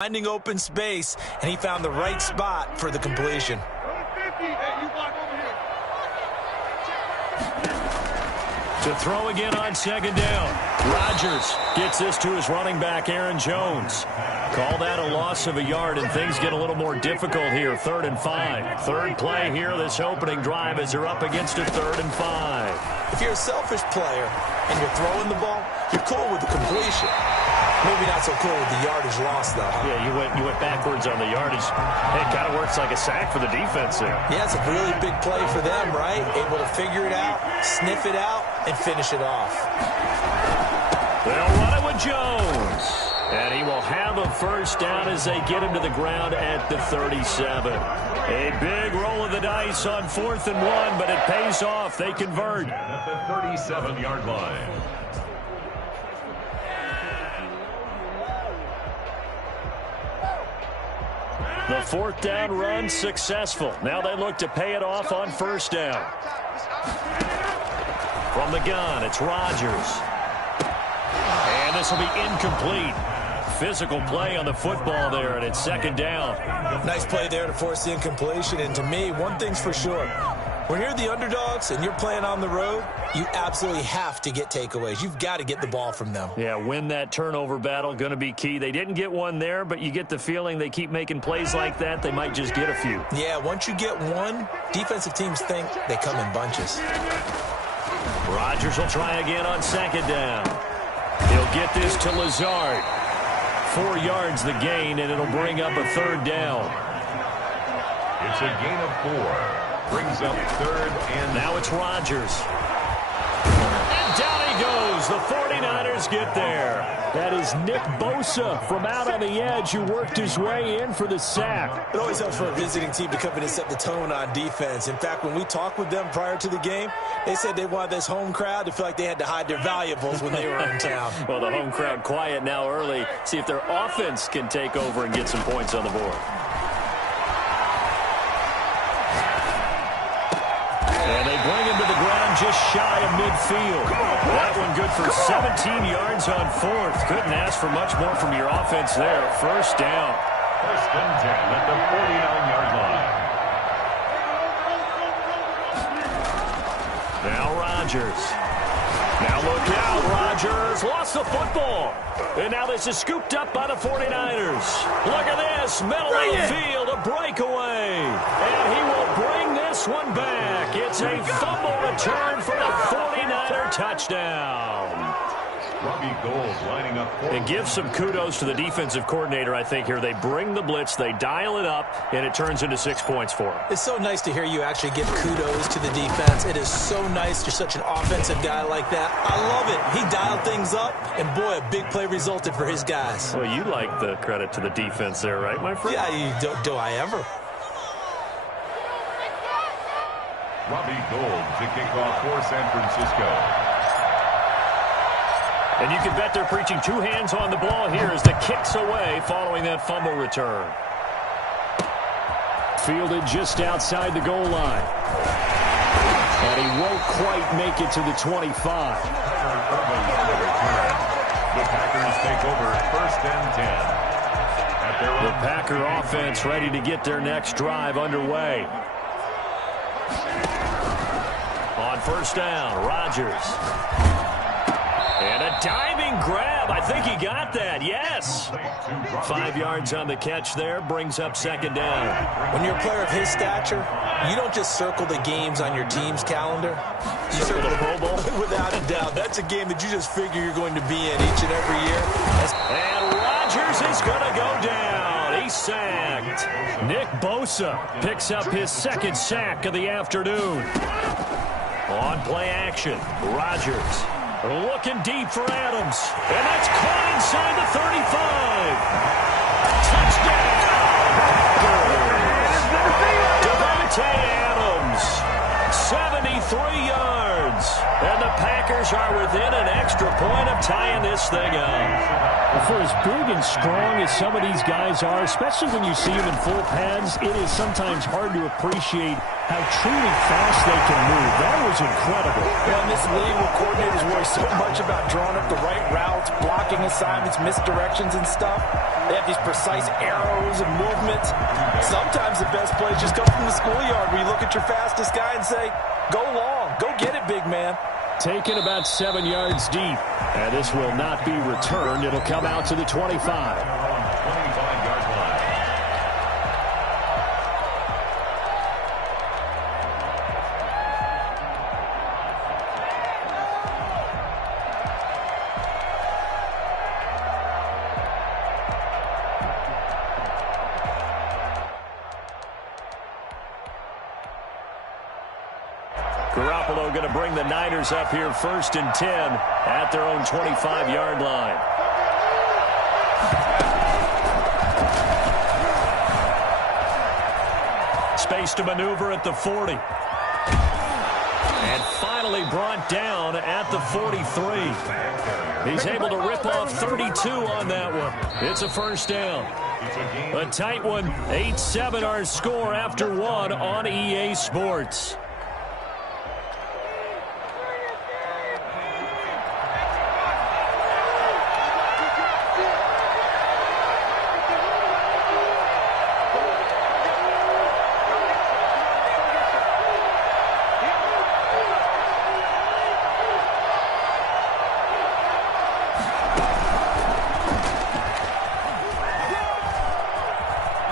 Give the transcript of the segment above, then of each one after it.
Finding open space, and he found the right spot for the completion. To throw again on second down. Rodgers gets this to his running back, Aaron Jones. Call that a loss of a yard, and things get a little more difficult here. 3rd and 5. Third play here, this opening drive as they're up against a 3rd and 5. If you're a selfish player and you're throwing the ball, you're cool with the completion. Maybe not so cool with the yardage loss, though. Huh? Yeah, you went backwards on the yardage. It kind of works like a sack for the defense there. Yeah, it's a really big play for them, right? Able to figure it out, sniff it out, and finish it off. They'll run it with Jones. And he will have a first down as they get him to the ground at the 37. A big roll of the dice on 4th and 1, but it pays off. They convert. At the 37-yard line. The 4th down run successful. Now they look to pay it off on 1st down. From the gun, it's Rodgers. And this will be incomplete. Physical play on the football there, and it's 2nd down. Nice play there to force the incompletion. And to me, one thing's for sure. When you're the underdogs and you're playing on the road, you absolutely have to get takeaways. You've got to get the ball from them. Yeah, win that turnover battle, going to be key. They didn't get one there, but you get the feeling they keep making plays like that, they might just get a few. Yeah, once you get one, defensive teams think they come in bunches. Rodgers will try again on 2nd down. He'll get this to Lazard. 4 yards the gain, and it'll bring up a 3rd down. It's a gain of 4. Brings up 3rd and now it's Rodgers. And down he goes. The 49ers get there. That is Nick Bosa from out on the edge who worked his way in for the sack. It always helps for a visiting team to come in and set the tone on defense. In fact, when we talked with them prior to the game, they said they wanted this home crowd to feel like they had to hide their valuables when they were in town. Well, the home crowd quiet now early. See if their offense can take over and get some points on the board. And they bring him to the ground just shy of midfield. That one good for 17 yards on 4th. Couldn't ask for much more from your offense there. 1st down. 1st and 10 at the 49-yard line. Now Rodgers. Now look out, Rodgers. Lost the football. And now this is scooped up by the 49ers. Look at this. Middle of the field, a breakaway. And he will bring this one back. It's a fumble return for the 49er touchdown. Robbie Gould lining up. And give some kudos to the defensive coordinator, I think, here. They bring the blitz, they dial it up, and it turns into 6 points for them. It's so nice to hear you actually give kudos to the defense. It is so nice. You're such an offensive guy like that. I love it. He dialed things up, and boy, a big play resulted for his guys. Well, you like the credit to the defense there, right, my friend? Yeah, do I ever? Robbie Gould to kick off for San Francisco. And you can bet they're preaching 2 hands on the ball here as the kick's away following that fumble return. Fielded just outside the goal line. And he won't quite make it to the 25. The Packers take over 1st and 10. The Packer offense ready to get their next drive underway. On 1st down, Rodgers. And a diving grab. I think he got that. Yes. 5 yards on the catch there. Brings up 2nd down. When you're a player of his stature, you don't just circle the games on your team's calendar. You circle the Pro Bowl. Without a doubt. That's a game that you just figure you're going to be in each and every year. And Rodgers is going to go down. He's sacked. Nick Bosa picks up his 2nd sack of the afternoon. On play action, Rodgers. Looking deep for Adams. And that's caught inside the 35. Touchdown. Davante Adams. 73 yards. And the Packers are within an extra point of tying this thing up. For as big and strong as some of these guys are, especially when you see them in full pads, it is sometimes hard to appreciate how truly fast they can move. That was incredible. Well, in this league where coordinators worry so much about drawing up the right routes, blocking assignments, misdirections and stuff, They have these precise arrows and movements. Sometimes the best plays just come from the schoolyard where you look at your fastest guy and say, go long, go get it, big man. Taken about 7 yards deep. And this will not be returned. It'll come out to the 25. 25-yard line. Garoppolo going to bring the Niners up here 1st and 10 at their own 25-yard line. Space to maneuver at the 40. And finally brought down at the 43. He's able to rip off 32 on that one. It's a first down. A tight one. 8-7 our score after one on EA Sports.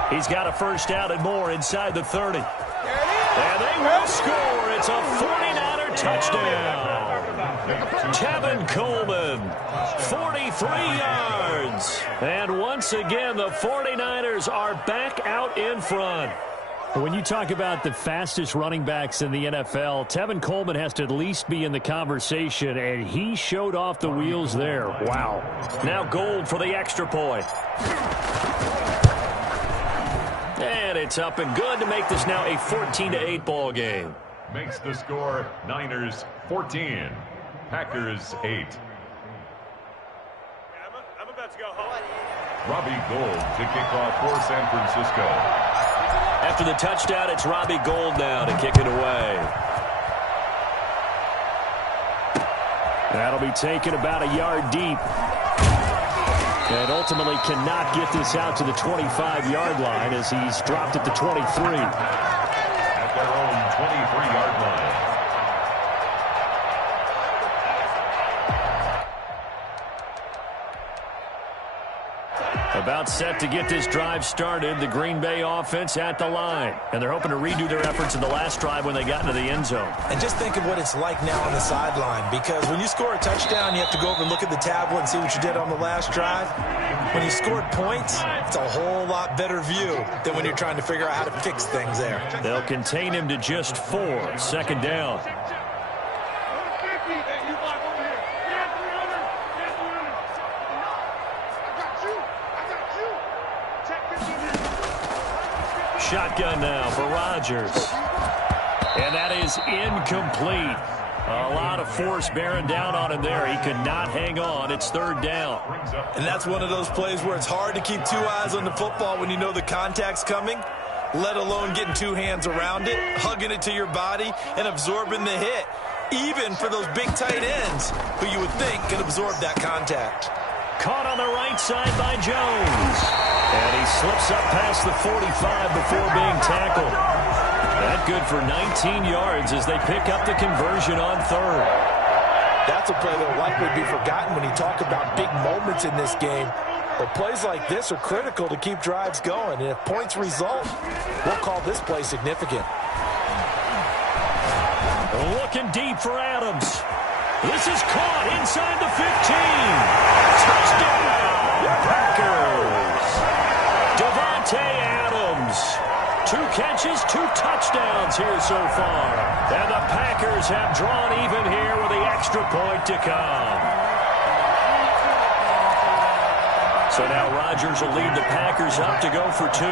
He's got a first down and more inside the 30. And they will score. It's a 49er touchdown. Tevin Coleman, 43 yards. And once again, the 49ers are back out in front. When you talk about the fastest running backs in the NFL, Tevin Coleman has to at least be in the conversation, and he showed off the wheels there. Wow. Now Gold for the extra point. And it's up and good to make this now a 14-8 ball game. Makes the score Niners 14, Packers 8. I'm about to go home. Robbie Gould to kick off for San Francisco. After the touchdown, it's Robbie Gould now to kick it away. That'll be taken about a yard deep. And ultimately cannot get this out to the 25-yard line as he's dropped at the 23. At their own 23-yard line. About set to get this drive started, the Green Bay offense at the line. And they're hoping to redo their efforts in the last drive when they got into the end zone. And just think of what it's like now on the sideline, because when you score a touchdown, you have to go over and look at the tablet and see what you did on the last drive. When you scored points, it's a whole lot better view than when you're trying to figure out how to fix things there. They'll contain him to just 4. Second down. Shotgun now for Rodgers. And that is incomplete. A lot of force bearing down on him there. He could not hang on. It's third down. And that's one of those plays where it's hard to keep two eyes on the football when you know the contact's coming, let alone getting two hands around it, hugging it to your body, and absorbing the hit, even for those big tight ends who you would think can absorb that contact. Caught on the right side by Jones. And he slips up past the 45 before being tackled. That good for 19 yards as they pick up the conversion on third. That's a play that will likely be forgotten when you talk about big moments in this game. But plays like this are critical to keep drives going. And if points result, we'll call this play significant. Looking deep for Adams. This is caught inside the 15. Touchdown, Packers. Davante Adams. 2 catches, 2 touchdowns here so far. And the Packers have drawn even here with the extra point to come. So now Rodgers will lead the Packers up to go for 2.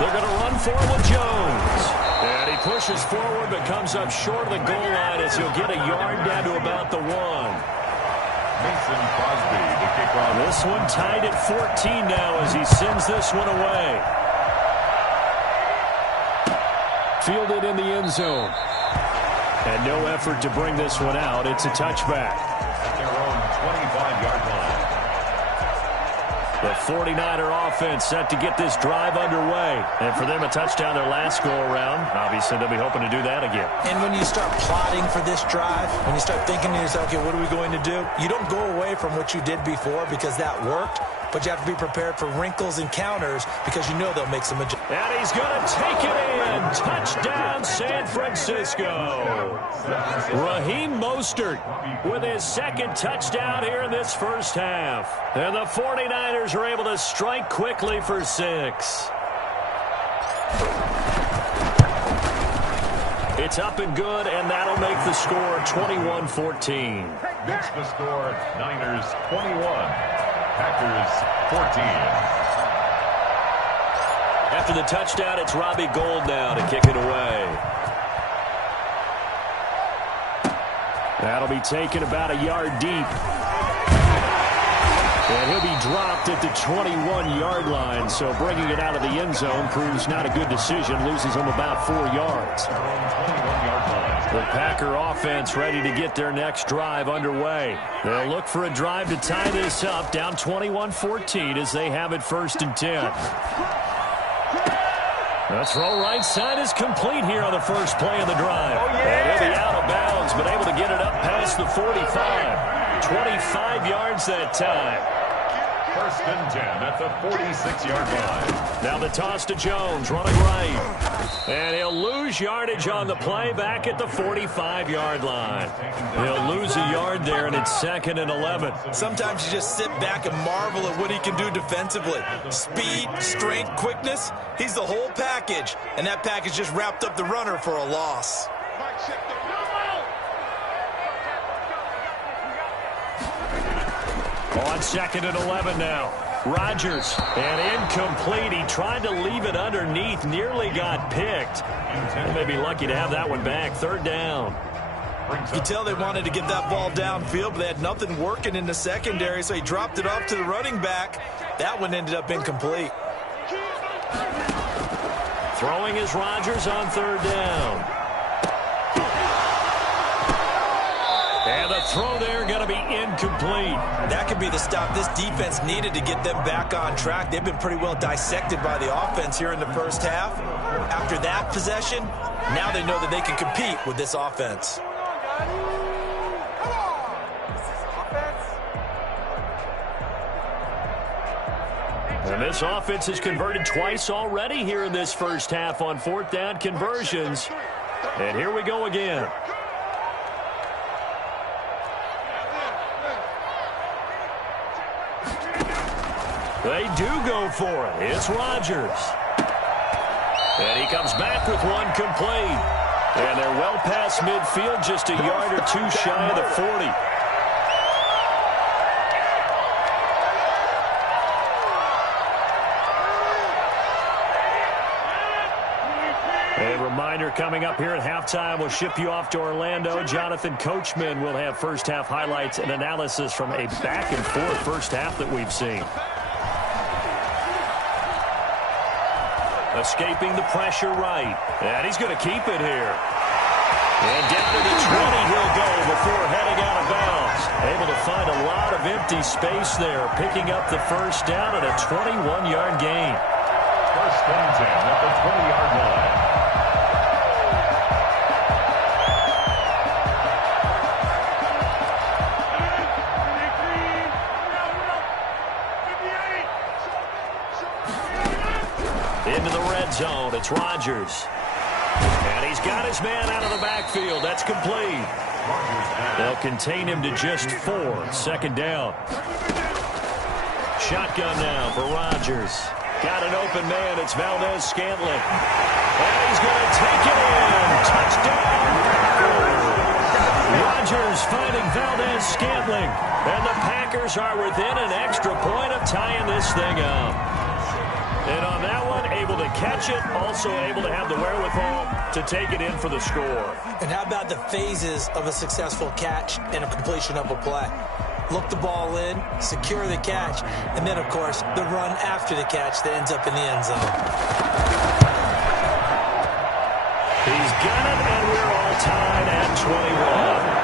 They're going to run for it with Jones. And he pushes forward but comes up short of the goal line as he'll get a yard down to about the 1. Mason Crosby to kick off. This one tied at 14 now as he sends this one away. Fielded in the end zone. And no effort to bring this one out. It's a touchback. At their own 25-yard line. The 49er offense set to get this drive underway. And for them, a touchdown their last go-around. Obviously, they'll be hoping to do that again. And when you start plotting for this drive, when you start thinking to yourself, okay, what are we going to do? You don't go away from what you did before because that worked, but you have to be prepared for wrinkles and counters because you know they'll make some adjustments. And he's going to take it in. Touchdown, San Francisco. Raheem Mostert with his second touchdown here in this first half. And the 49ers are able to strike quickly for 6. It's up and good, and that'll make the score 21-14. Makes the score Niners 21, Packers 14. After the touchdown, it's Robbie Gould now to kick it away. That'll be taken about a yard deep. And he'll be dropped at the 21-yard line. So bringing it out of the end zone proves not a good decision. Loses him about 4 yards. The Packer offense ready to get their next drive underway. They'll look for a drive to tie this up, down 21-14 as they have it 1st and 10. The throw right side is complete here on the first play of the drive. And he'll be out of bounds, but able to get it up past the 45. 25 yards that time. 1st and 10 at the 46-yard line. Now the toss to Jones, running right. And he'll lose yardage on the play back at the 45-yard line. He'll lose a yard there, and it's 2nd and 11. Sometimes you just sit back and marvel at what he can do defensively. Speed, strength, quickness, he's the whole package. And that package just wrapped up the runner for a loss. On 2nd and 11 now. Rodgers, and incomplete. He tried to leave it underneath, nearly got picked. They may be lucky to have that one back. 3rd down. You could tell they wanted to get that ball downfield, but they had nothing working in the secondary, so he dropped it off to the running back. That one ended up incomplete. Throwing is Rodgers on 3rd down. And the throw there going to be incomplete. That could be the stop this defense needed to get them back on track. They've been pretty well dissected by the offense here in the first half. After that possession, now they know that they can compete with this offense. And this offense has converted twice already here in this first half on 4th down conversions. And here we go again. They do go for it. It's Rodgers. And he comes back with one complete. And they're well past midfield, just a yard or 2 shy of the 40. A reminder coming up here at halftime, we'll ship you off to Orlando. Jonathan Coachman will have first half highlights and analysis from a back-and-forth first half that we've seen. Escaping the pressure right. And he's going to keep it here. And down to the 20 he'll go before heading out of bounds. Able to find a lot of empty space there, picking up the first down at a 21-yard gain. 1st and 10 at the 20-yard line. Into the red zone, it's Rodgers. And he's got his man out of the backfield. That's complete. They'll contain him to just 4. 2nd down. Shotgun now for Rodgers. Got an open man. It's Valdez-Scantling. And he's going to take it in. Touchdown. Rodgers finding Valdez-Scantling. And the Packers are within an extra point of tying this thing up. And on that one, able to catch it, also able to have the wherewithal to take it in for the score. And how about the phases of a successful catch and a completion of a play? Look the ball in, secure the catch, and then, of course, the run after the catch that ends up in the end zone. He's got it, and we're all tied at 21.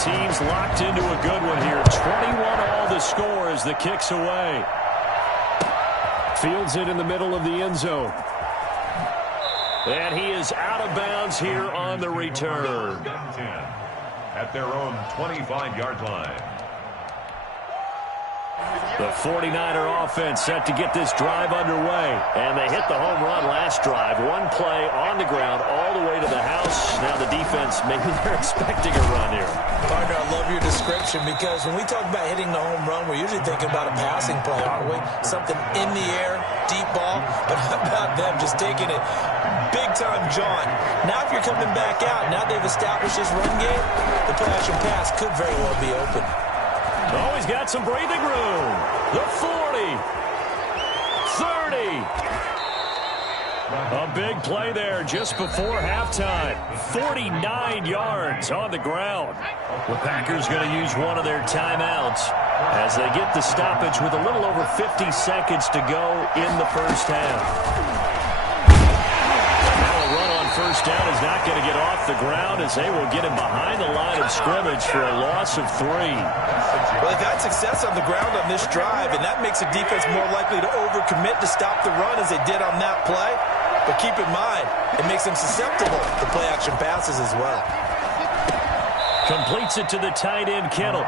Teams locked into a good one here. 21-all the score as the kick's away. Fields it in the middle of the end zone. And he is out of bounds here on the return. At their own 25-yard line. The 49er offense set to get this drive underway. And they hit the home run last drive. One play on the ground all the way to the house. Now the defense, maybe they're expecting a run here. Partner, I love your description because when we talk about hitting the home run, we're usually thinking about a passing play, aren't we? Something in the air, deep ball. But how about them just taking it big-time jaunt? Now if you're coming back out, now they've established this run game, the play-action pass could very well be open. Oh, he's got some breathing room. The 40. 30. A big play there just before halftime. 49 yards on the ground. The Packers going to use one of their timeouts as they get the stoppage with a little over 50 seconds to go in the first half. Now a run on first down is not going to get off the ground as they will get him behind the line of scrimmage for a loss of 3. Well, they've had success on the ground on this drive, and that makes a defense more likely to overcommit to stop the run as they did on that play. But keep in mind, it makes them susceptible to play-action passes as well. Completes it to the tight end, Kittle.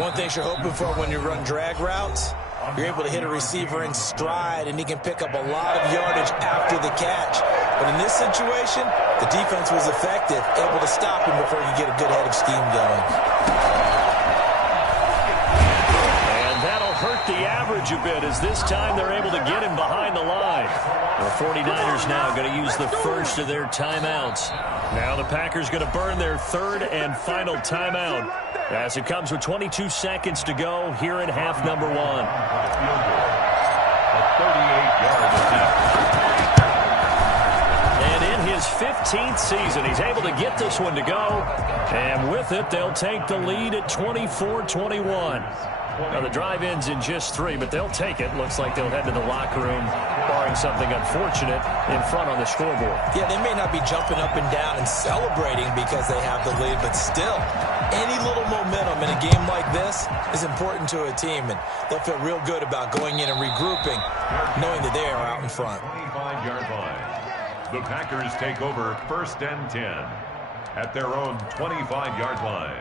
One thing you're hoping for when you run drag routes, you're able to hit a receiver in stride, and he can pick up a lot of yardage after the catch. But in this situation, the defense was effective, able to stop him before you get a good head of steam going. Hurt the average a bit as this time they're able to get him behind the line. The 49ers now going to use the first of their timeouts. Now the Packers going to burn their third and final timeout as it comes with 22 seconds to go here in half number 1. A 38-yard attempt. And in his 15th season, he's able to get this one to go. And with it, they'll take the lead at 24-21. Now, the drive ends in just 3, but they'll take it. Looks like they'll head to the locker room, barring something unfortunate, in front on the scoreboard. Yeah, they may not be jumping up and down and celebrating because they have the lead, but still, any little momentum in a game like this is important to a team, and they'll feel real good about going in and regrouping, knowing that they are out in front. 25-yard line. The Packers take over first and 10 at their own 25-yard line.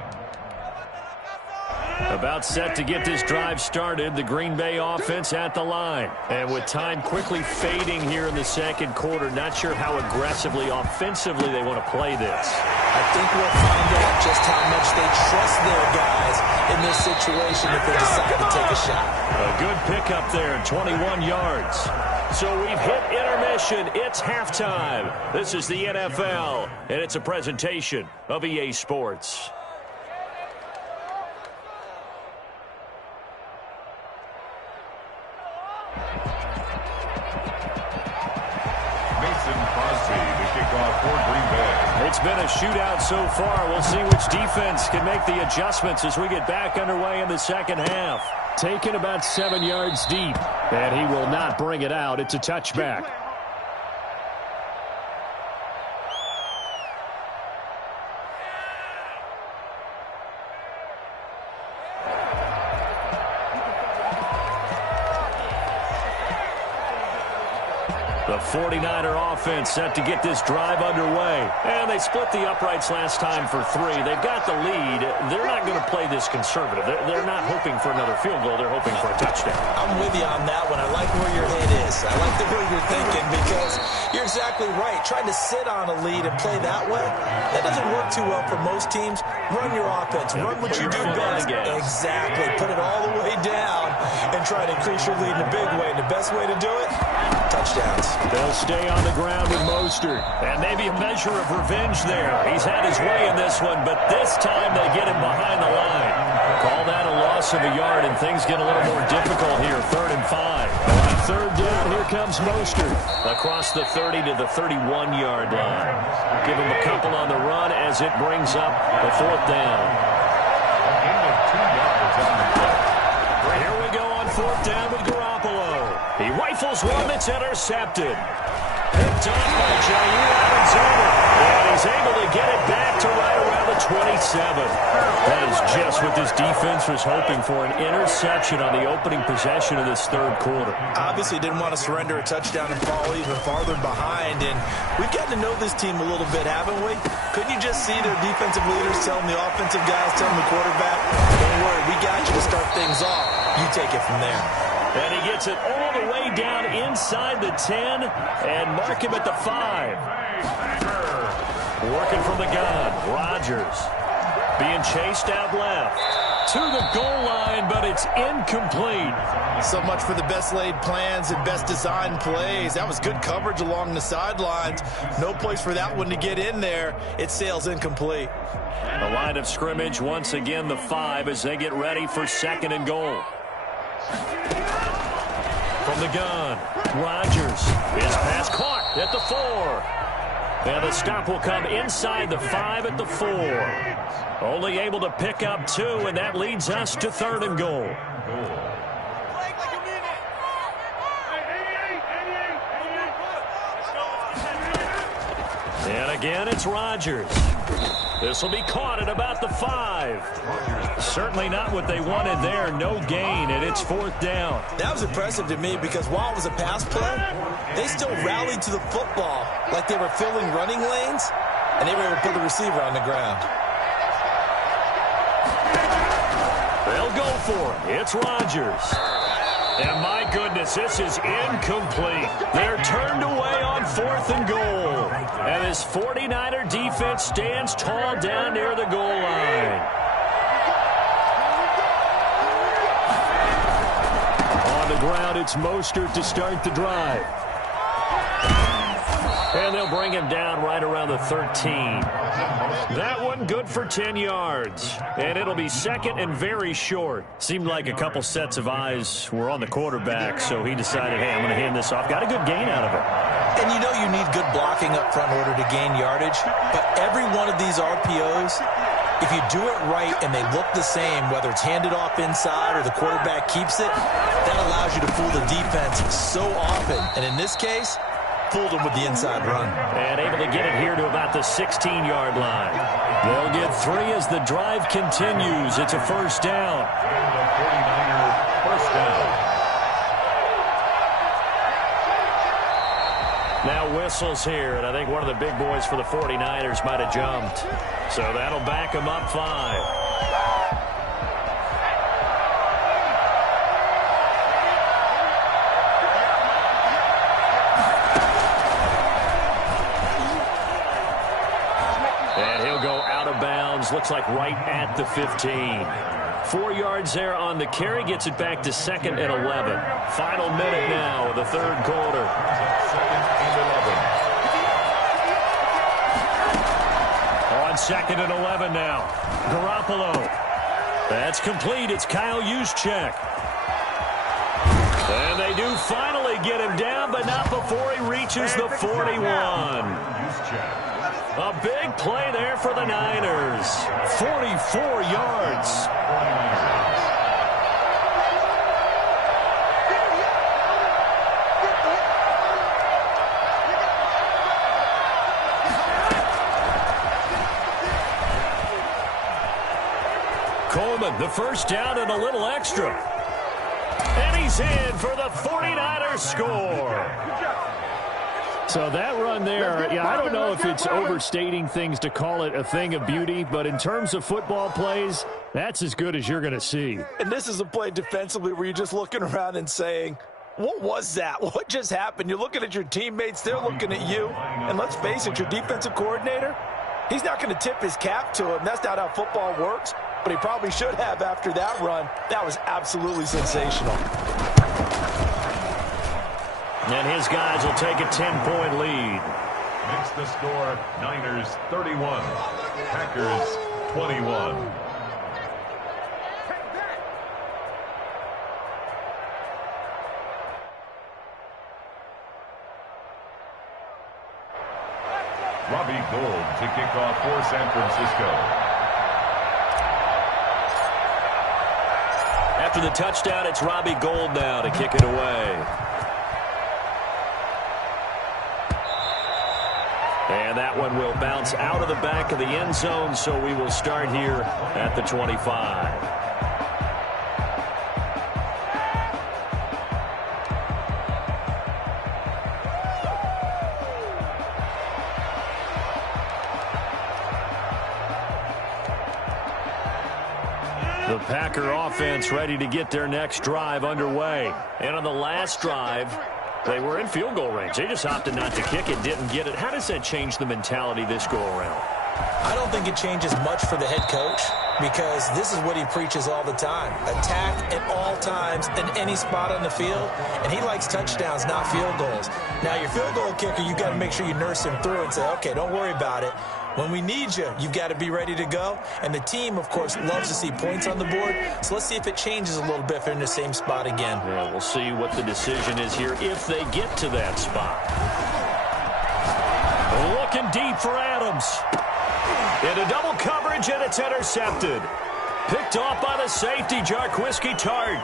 About set to get this drive started, the Green Bay offense at the line. And with time quickly fading here in the second quarter, not sure how aggressively, offensively they want to play this. I think we'll find out just how much they trust their guys in this situation if they decide to take a shot. A good pickup there, 21 yards. So we've hit intermission. It's halftime. This is the NFL, and it's a presentation of EA Sports. It's been a shootout so far. We'll see which defense can make the adjustments as we get back underway in the second half. Taken about 7 yards deep, and he will not bring it out. It's a touchback. The 49er offense set to get this drive underway. And they split the uprights last time for 3. They've got the lead. They're not going to play this conservative. They're not hoping for another field goal. They're hoping for a touchdown. I'm with you on that one. I like where your head is. I like the way you're thinking because you're exactly right. Trying to sit on a lead and play that way, that doesn't work too well for most teams. Run your offense. Run what you do best. Exactly. Put it all the way down and try to increase your lead in a big way. And the best way to do it, touchdowns. They'll stay on the ground with Mostert. And maybe a measure of revenge there. He's had his way in this one, but this time they get him behind the line. Call that a loss of a yard, and things get a little more difficult here. 3rd and 5. On 3rd down, here comes Mostert. Across the 30 to the 31-yard line. Give him a couple on the run as it brings up the 4th down. A gain of 2 yards. fourth down with Garoppolo. He rifles one that's intercepted. Picked up by Jair Alexander. And he's able to get it back to right around the 27. That is just what this defense was hoping for, an interception on the opening possession of this third quarter. Obviously didn't want to surrender a touchdown and fall even farther behind. And we've gotten to know this team a little bit, haven't we? Couldn't you just see their defensive leaders telling the offensive guys, telling the quarterback, don't worry, we got you to start things off. You take it from there. And he gets it all the way down inside the 10 and mark him at the 5. Working from the gun, Rodgers being chased out left to the goal line, but it's incomplete. So much for the best laid plans and best designed plays. That was good coverage along the sidelines. No place for that one to get in there. It sails incomplete. The line of scrimmage once again the 5 as they get ready for second and goal. From the gun, Rodgers. His pass caught at the 4. And the stop will come inside the 5 at the 4. Only able to pick up 2, and that leads us to third and goal. And again, it's Rodgers. This will be caught at about the 5. Certainly not what they wanted there. No gain, and it's fourth down. That was impressive to me because while it was a pass play, they still rallied to the football like they were filling running lanes, and they were able to put the receiver on the ground. They'll go for it. It's Rodgers. And my goodness, this is incomplete. They're turned away on fourth and goal. And this 49er defense stands tall down near the goal line. On the ground, it's Mostert to start the drive. And they'll bring him down right around the 13. That one good for 10 yards. And it'll be second and very short. Seemed like a couple sets of eyes were on the quarterback, so he decided, hey, I'm going to hand this off. Got a good gain out of it. And you know you need good blocking up front in order to gain yardage. But every one of these RPOs, if you do it right and they look the same, whether it's handed off inside or the quarterback keeps it, that allows you to fool the defense so often. And in this case, fooled them with the inside run. And able to get it here to about the 16-yard line. They'll get 3 as the drive continues. It's a first down. 49er first down. Now whistles here, and I think one of the big boys for the 49ers might have jumped. So that'll back them up 5. Looks like right at the 15. 4 yards there on the carry. Gets it back to second and 11. Final minute now of the third quarter. On second and 11 now. Garoppolo. That's complete. It's Kyle Juszczyk. And they do finally get him down, but not before he reaches the 41. A big play there for the Niners. 44 yards. Coleman, the first down and a little extra. And he's in for the 49ers score. So that run there, yeah, I don't know if it's overstating things to call it a thing of beauty, but in terms of football plays, that's as good as you're going to see. And this is a play defensively where you're just looking around and saying, what was that? What just happened? You're looking at your teammates, they're looking at you. And let's face it, your defensive coordinator, he's not going to tip his cap to him. That's not how football works, but he probably should have after that run. That was absolutely sensational. And his guys will take a 10-point lead. Makes the score Niners 31, Packers 21. Robbie Gould to kick off for San Francisco. After the touchdown, it's Robbie Gould now to kick it away. And that one will bounce out of the back of the end zone, so we will start here at the 25. The Packer offense ready to get their next drive underway. And on the last drive, they were in field goal range. They just opted not to kick it, didn't get it. How does that change the mentality this go-around? I don't think it changes much for the head coach because this is what he preaches all the time. Attack at all times in any spot on the field, and he likes touchdowns, not field goals. Now, your field goal kicker, you've got to make sure you nurse him through and say, okay, don't worry about it. When we need you, you've got to be ready to go. And the team, of course, loves to see points on the board. So let's see if it changes a little bit if they're in the same spot again. Yeah, we'll see what the decision is here if they get to that spot. Looking deep for Adams. Into double coverage, and it's intercepted. Picked off by the safety, Jarquiski Tart.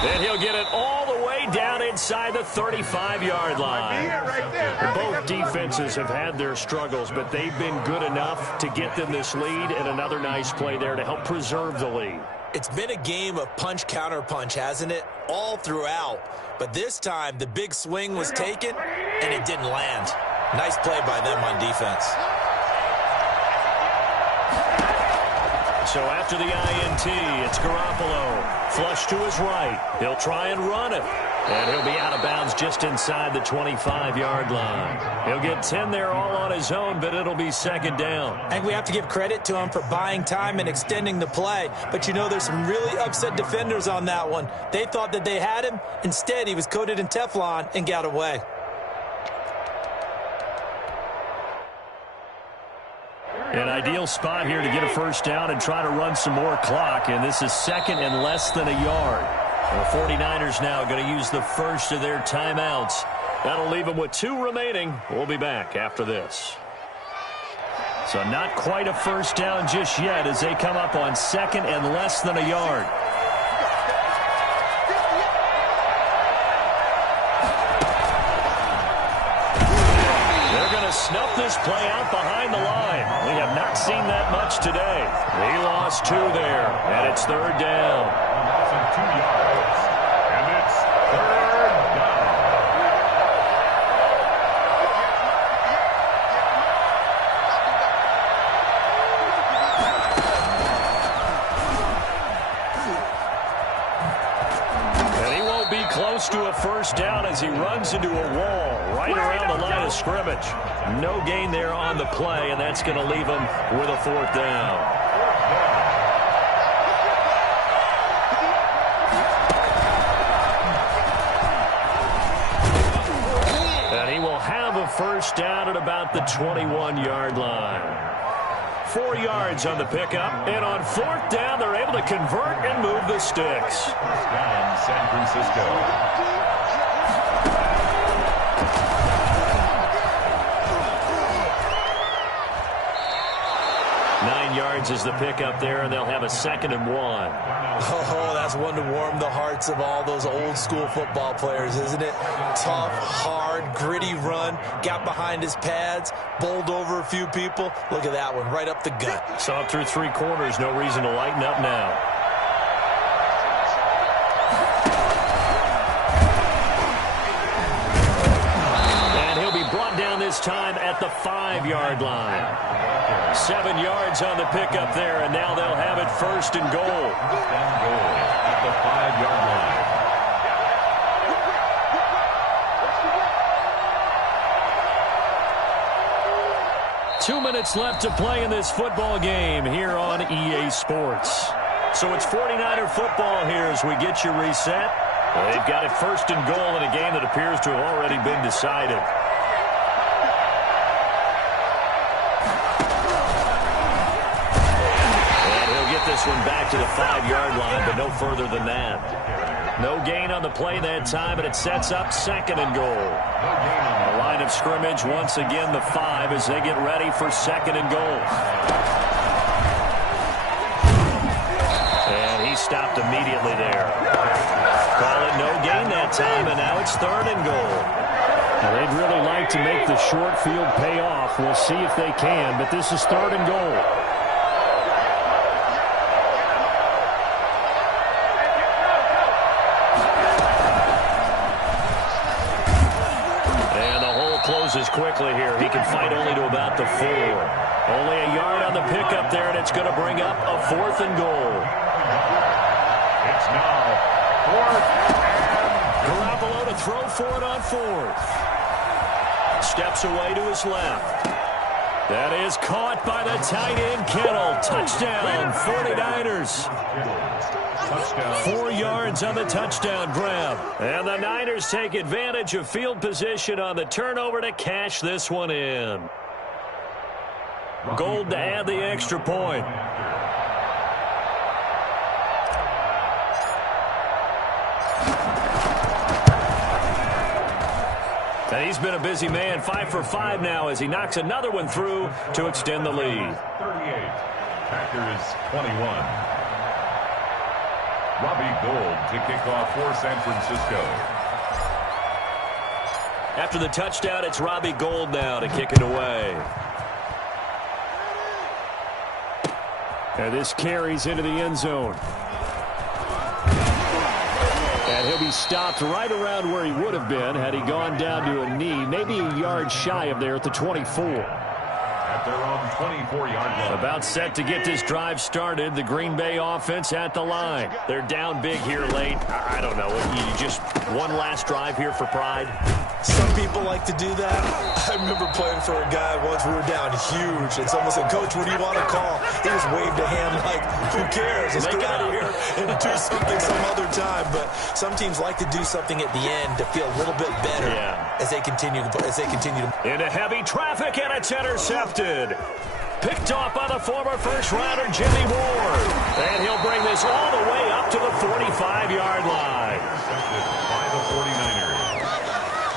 And he'll get it all the way down inside the 35-yard line. Both defenses have had their struggles, but they've been good enough to get them this lead, and another nice play there to help preserve the lead. It's been a game of punch-counter-punch, hasn't it? All throughout. But this time, the big swing was taken, and it didn't land. Nice play by them on defense. So after the INT, it's Garoppolo. Flush to his right. He'll try and run it. And he'll be out of bounds just inside the 25-yard line. He'll get 10 there all on his own, but it'll be second down. I think we have to give credit to him for buying time and extending the play. But, you know, there's some really upset defenders on that one. They thought that they had him. Instead, he was coated in Teflon and got away. An ideal spot here to get a first down and try to run some more clock. And this is second and less than a yard. The 49ers now going to use the first of their timeouts. That'll leave them with 2 remaining. We'll be back after this. So not quite a first down just yet as they come up on second and less than a yard. Snuff this play out behind the line. We have not seen that much today. He lost 2 there, and it's third down. Loss of 2 yards, and it's third down. And he won't be close to a first down as he runs into a wall right around the line of scrimmage. No gain there on the play, and that's going to leave him with a fourth down. And he will have a first down at about the 21-yard line. 4 yards on the pickup, and on fourth down, they're able to convert and move the sticks. First down, San Francisco. 9 yards is the pickup there, and they'll have a 2nd and 1. Oh, that's one to warm the hearts of all those old-school football players, isn't it? Tough, hard, gritty run, got behind his pads, bowled over a few people. Look at that one, right up the gut. Saw it through 3 quarters, no reason to lighten up now. And he'll be brought down this time at the 5-yard line. 7 yards on the pickup there, and now they'll have it first and goal. At the 5-yard line. 2 minutes left to play in this football game here on EA Sports. So it's 49er football here as we get you reset. They've got it first and goal in a game that appears to have already been decided. This one back to the 5-yard line, but no further than that. No gain on the play that time, and it sets up 2nd and goal. The line of scrimmage, once again, the 5 as they get ready for 2nd and goal. And he stopped immediately there. Call it no gain that time, and now it's 3rd and goal. Now they'd really like to make the short field pay off. We'll see if they can, but this is 3rd and goal. Closes quickly here. He can fight only to about the 4. Only a yard on the pickup there, and it's going to bring up a 4th and goal. It's now 4th and Garoppolo to throw for it on 4th. Steps away to his left. That is caught by the tight end, Kittle. Touchdown, 49ers. touchdown. 4 yards on the touchdown grab. And the Niners take advantage of field position on the turnover to cash this one in. Gold to add the extra point. And he's been a busy man, 5 for 5 now as he knocks another one through to extend the lead. 38, Packers 21. Robbie Gould to kick off for San Francisco. After the touchdown, it's Robbie Gould now to kick it away. And this carries into the end zone. And he'll be stopped right around where he would have been had he gone down to a knee, maybe a yard shy of there at the 24. At their own 24-yard line. About set to get this drive started. The Green Bay offense at the line. They're down big here late. I don't know. You just one last drive here for pride? Some people like to do that. I remember playing for a guy once. We were down huge, and someone said, "Coach, what do you want to call?" He just waved a hand like, "Who cares? Let's get out of here and do something some other time." But some teams like to do something at the end to feel a little bit better as they continue to into heavy traffic, and it's intercepted. Picked off by the former first-rounder Jimmy Ward. And he'll bring this all the way up to the 45-yard line. Intercepted by the 49ers.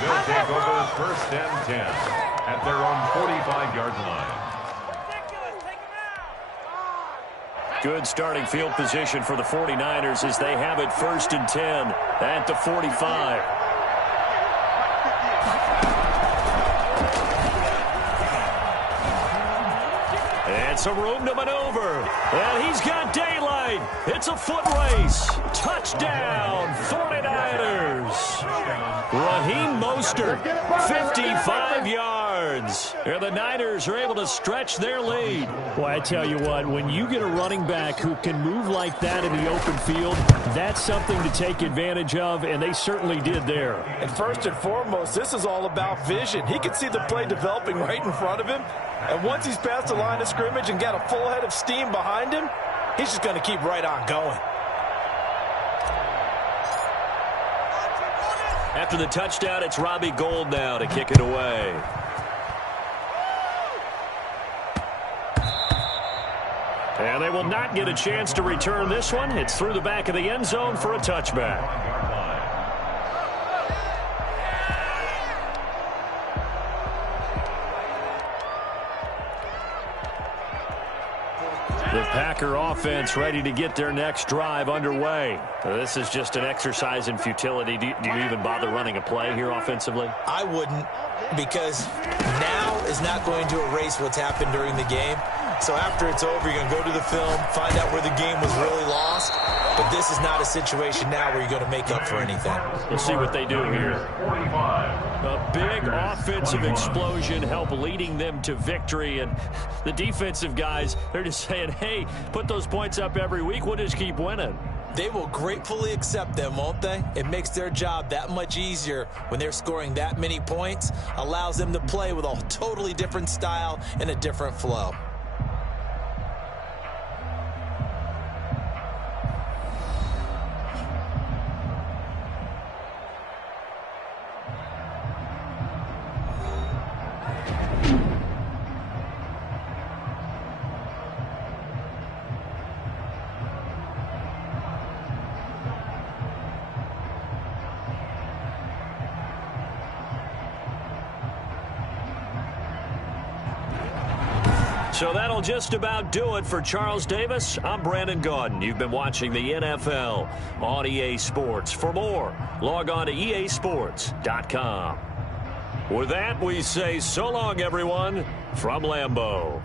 They'll take over first and 10 at their own 45-yard line. Good starting field position for the 49ers as they have it first and 10 at the 45. And some room to maneuver. And he's got daylight. It's a foot race. Touchdown, 49ers. Raheem Mostert, 55 yards. And the Niners are able to stretch their lead. Well, I tell you what, when you get a running back who can move like that in the open field, that's something to take advantage of, and they certainly did there. And first and foremost, this is all about vision. He can see the play developing right in front of him. And once he's past the line of scrimmage and got a full head of steam behind him, he's just going to keep right on going. After the touchdown, it's Robbie Gould now to kick it away. And they will not get a chance to return this one. It's through the back of the end zone for a touchback. The Packer offense ready to get their next drive underway. This is just an exercise in futility. Do you even bother running a play here offensively? I wouldn't, because now is not going to erase what's happened during the game. So after it's over, you're going to go to the film, find out where the game was really lost. But this is not a situation now where you're going to make up for anything. We'll see what they do here. A big offensive explosion help leading them to victory. And the defensive guys, they're just saying, hey, put those points up every week. We'll just keep winning. They will gratefully accept them, won't they? It makes their job that much easier when they're scoring that many points. Allows them to play with a totally different style and a different flow. So that'll just about do it for Charles Davis. I'm Brandon Gaudin. You've been watching the NFL on EA Sports. For more, log on to easports.com. With that, we say so long, everyone, from Lambeau.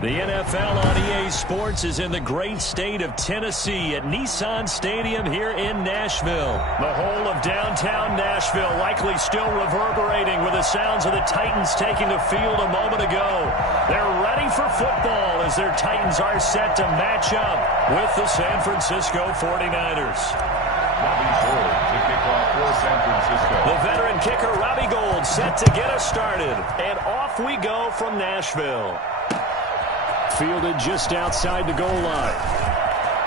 The NFL on EA Sports is in the great state of Tennessee at Nissan Stadium here in Nashville. The whole of downtown Nashville likely still reverberating with the sounds of the Titans taking the field a moment ago. They're ready for football as their Titans are set to match up with the San Francisco 49ers. Robbie Gould to kick off for San Francisco. The veteran kicker Robbie Gould set to get us started. And off we go from Nashville. Fielded just outside the goal line.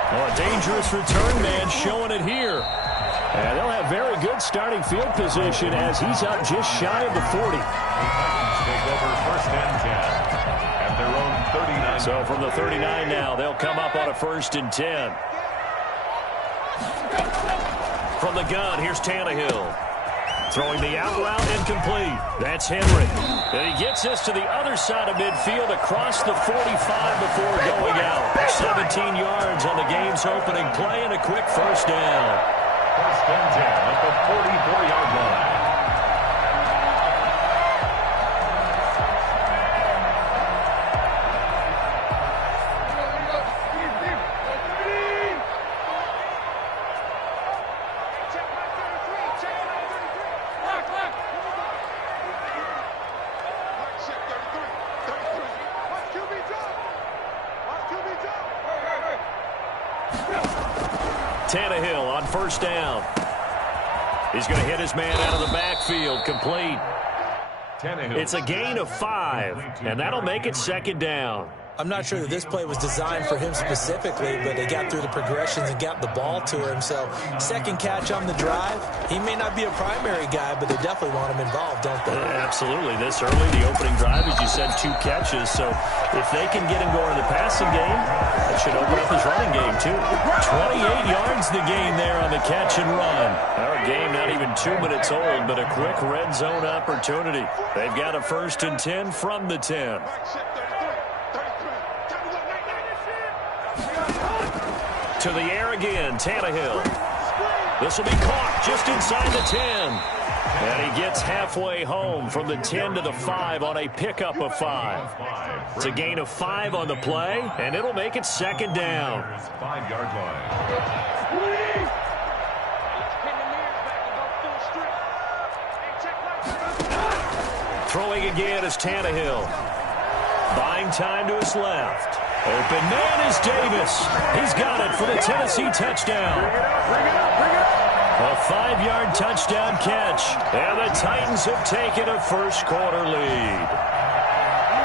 Oh, a dangerous return man showing it here. And they'll have very good starting field position as he's up just shy of the 40. The Titans take over first and 10 at their own 39. So from the 39 now, they'll come up on a 1st and 10. From the gun, here's Tannehill. Throwing the out route incomplete. That's Henry. And he gets us to the other side of midfield across the 45 before going out. 17 yards on the game's opening play and a quick first down. First and 10 at the 44-yard line. Tannehill on first down. He's going to hit his man out of the backfield. Complete. Tannehill. It's a gain of 5, and that'll make it 2nd down. I'm not sure that this play was designed for him specifically, but they got through the progressions and got the ball to him. So second catch on the drive. He may not be a primary guy, but they definitely want him involved, don't they? Absolutely. This early, the opening drive, as you said, 2 catches. So if they can get him going in the passing game, that should open up his running game too. 28 yards the gain there on the catch and run. Our game not even 2 minutes old, but a quick red zone opportunity. They've got a 1st and 10 from the 10. To the air again, Tannehill. This will be caught just inside the 10. And he gets halfway home from the 10 to the 5 on a pickup of 5. It's a gain of 5 on the play, and it'll make it 2nd down. 5-yard line. Throwing again is Tannehill. Buying time to his left. Open man is Davis. He's got it for the Tennessee touchdown. A 5-yard touchdown catch. And the Titans have taken a first-quarter lead.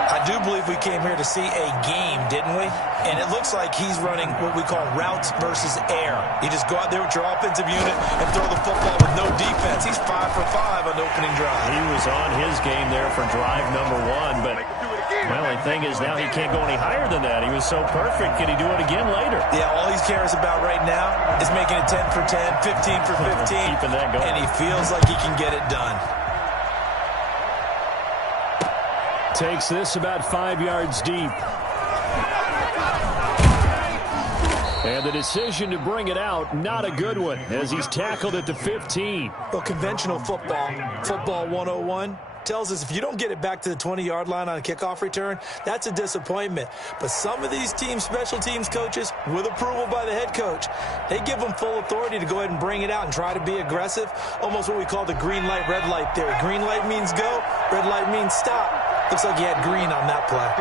I do believe we came here to see a game, didn't we? And it looks like he's running what we call routes versus air. You just go out there with your offensive unit and throw the football with no defense. He's 5 for 5 on the opening drive. He was on his game there for drive number 1, but well, the thing is now he can't go any higher than that. He was so perfect. Can he do it again later? Yeah, all he cares about right now is making it 10 for 10, 15 for 15. Keeping that going. And he feels like he can get it done. Takes this about 5 yards deep. And the decision to bring it out, not a good one, as he's tackled at the 15. Well, conventional football 101, tells us if you don't get it back to the 20-yard line on a kickoff return, that's a disappointment. But some of these teams, special teams coaches, with approval by the head coach, they give them full authority to go ahead and bring it out and try to be aggressive, almost what we call the green light, red light theory. Green light means go, red light means stop. Looks like he had green on that play.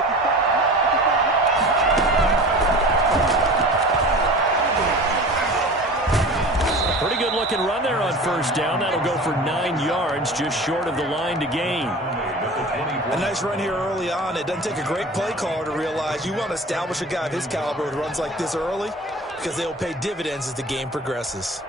Pretty good looking run there on 1st down. That'll go for 9 yards, just short of the line to gain. A nice run here early on. It doesn't take a great play caller to realize you want to establish a guy of his caliber with runs like this early, because they'll pay dividends as the game progresses.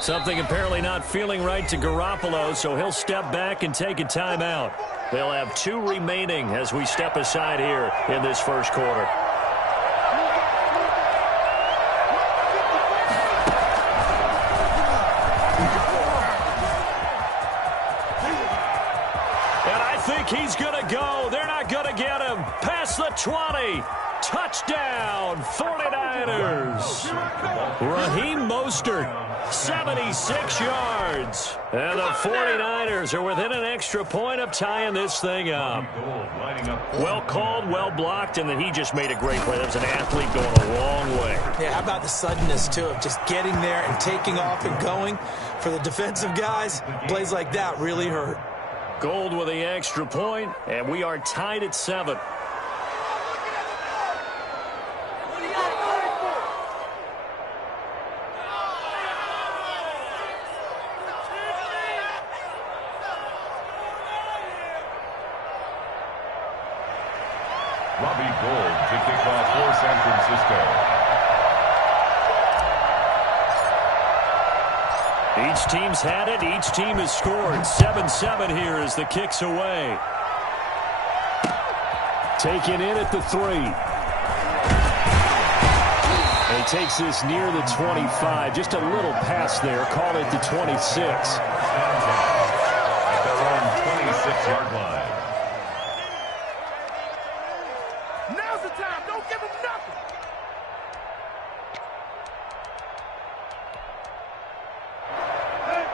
Something apparently not feeling right to Garoppolo, so he'll step back and take a timeout. They'll have 2 remaining as we step aside here in this first quarter. And I think he's going to go. They're not going to get him. Past the 20. Touchdown, 49ers. Raheem Mostert. 76 yards. And the 49ers are within an extra point of tying this thing up. Well called, well blocked, and then he just made a great play. That was an athlete going a long way. Yeah, how about the suddenness, too, of just getting there and taking off and going? For the defensive guys, plays like that really hurt. Gold with the extra point, and we are tied at 7. Robbie Gould to kick off for San Francisco. Each team's had it. Each team has scored. 7-7 here as the kick's away. Taken in at the 3. He takes this near the 25. Just a little pass there. Call it the 26. At their own 26-yard line. Now's the time. Don't give him nothing.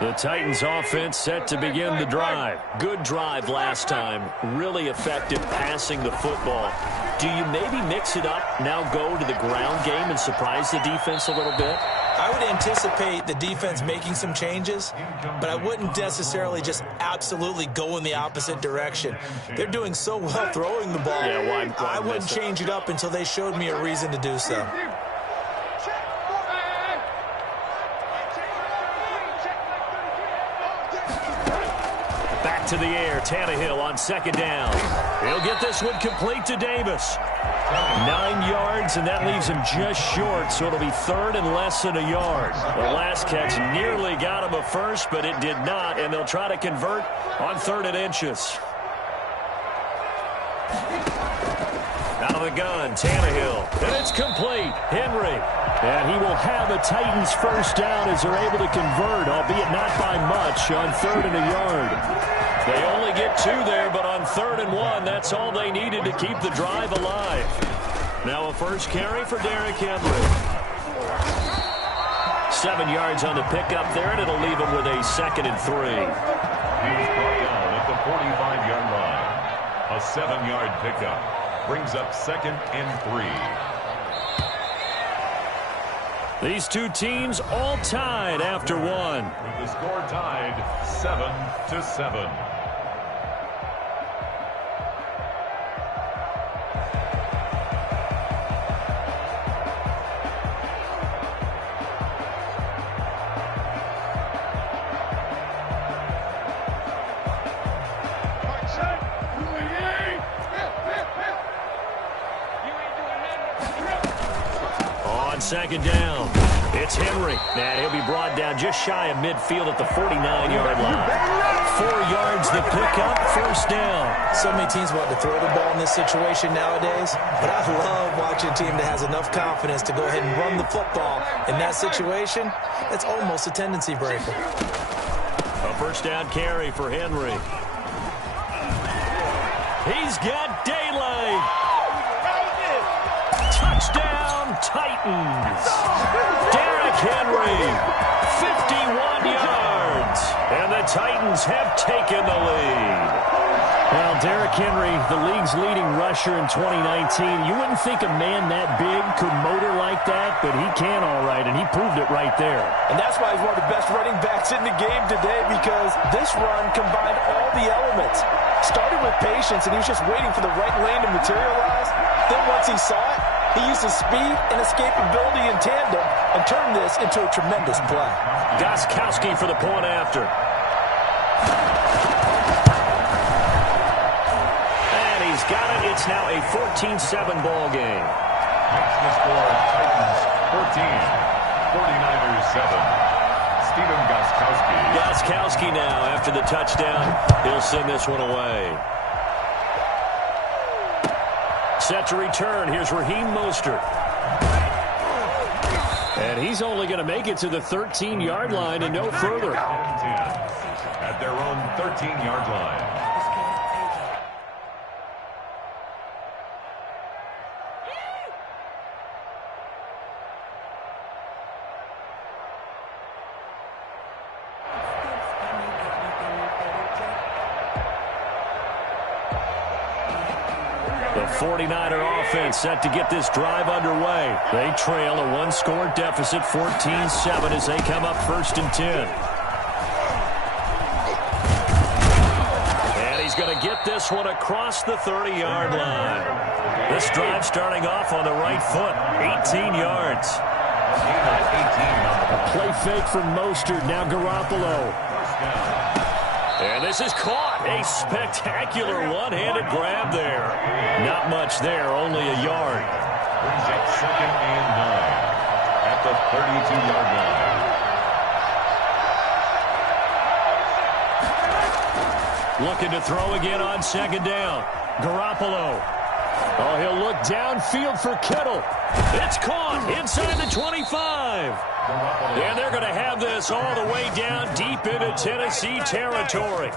The Titans offense set to begin the drive. Good drive last time. Really effective passing the football. Do you maybe mix it up, now go to the ground game and surprise the defense a little bit? I would anticipate the defense making some changes, but I wouldn't necessarily just absolutely go in the opposite direction. They're doing so well throwing the ball. Yeah, why I wouldn't change it up until they showed me a reason to do so. Back to the air, Tannehill on second down. He'll get this one complete to Davis. 9 yards, and that leaves him just short, so it'll be third and less than a yard. The last catch nearly got him a first, but it did not, and they'll try to convert on 3rd and inches. Out of the gun, Tannehill, and it's complete. Henry. And he will have a Titans first down as they're able to convert, albeit not by much, on 3rd and a yard. They only get 2 there, but on 3rd and 1, that's all they needed to keep the drive alive. Now a first carry for Derrick Henry. 7 yards on the pickup there, and it'll leave him with a 2nd and 3. He was brought down at the 45-yard line. A 7-yard pickup brings up 2nd and 3. These two teams all tied after 1. With the score tied 7-7. On second down, it's Henry. And he'll be brought down just shy of midfield at the 49-yard line. 4 yards the pickup, first down. So many teams want to throw the ball in this situation nowadays, but I love watching a team that has enough confidence to go ahead and run the football. In that situation, it's almost a tendency breaker. A first down carry for Henry. He's got daylight. Touchdown, Titans. Derrick Henry, 51 yards. And the Titans have taken the lead. Well, Derrick Henry, the league's leading rusher in 2019. You wouldn't think a man that big could motor like that, but he can all right, and he proved it right there. And that's why he's one of the best running backs in the game today, because this run combined all the elements. Started with patience, and he was just waiting for the right lane to materialize. Then once he saw it, he used his speed and escapability in tandem and turned this into a tremendous play. Gostkowski for the point after. And he's got it. It's now a 14-7 ball game. Makes the score Titans 14, 49ers 7. Stephen Gostkowski. Gostkowski now after the touchdown. He'll send this one away. Set to return. Here's Raheem Mostert. And he's only going to make it to the 13-yard line and no further. At their own 13-yard line. The 49er offense set to get this drive underway. They trail a one-score deficit, 14-7, as they come up 1st and 10. And he's going to get this one across the 30-yard line. This drive starting off on the right foot, 18 yards. A play fake from Mostert, now Garoppolo. And this is caught. A spectacular one-handed grab there. Not much there, only a yard. Brings up 2nd and 9 at the 32-yard line. Looking to throw again on 2nd down. Garoppolo. Oh, he'll look downfield for Kittle. It's caught inside the 25. And they're going to have this all the way down deep into Tennessee territory.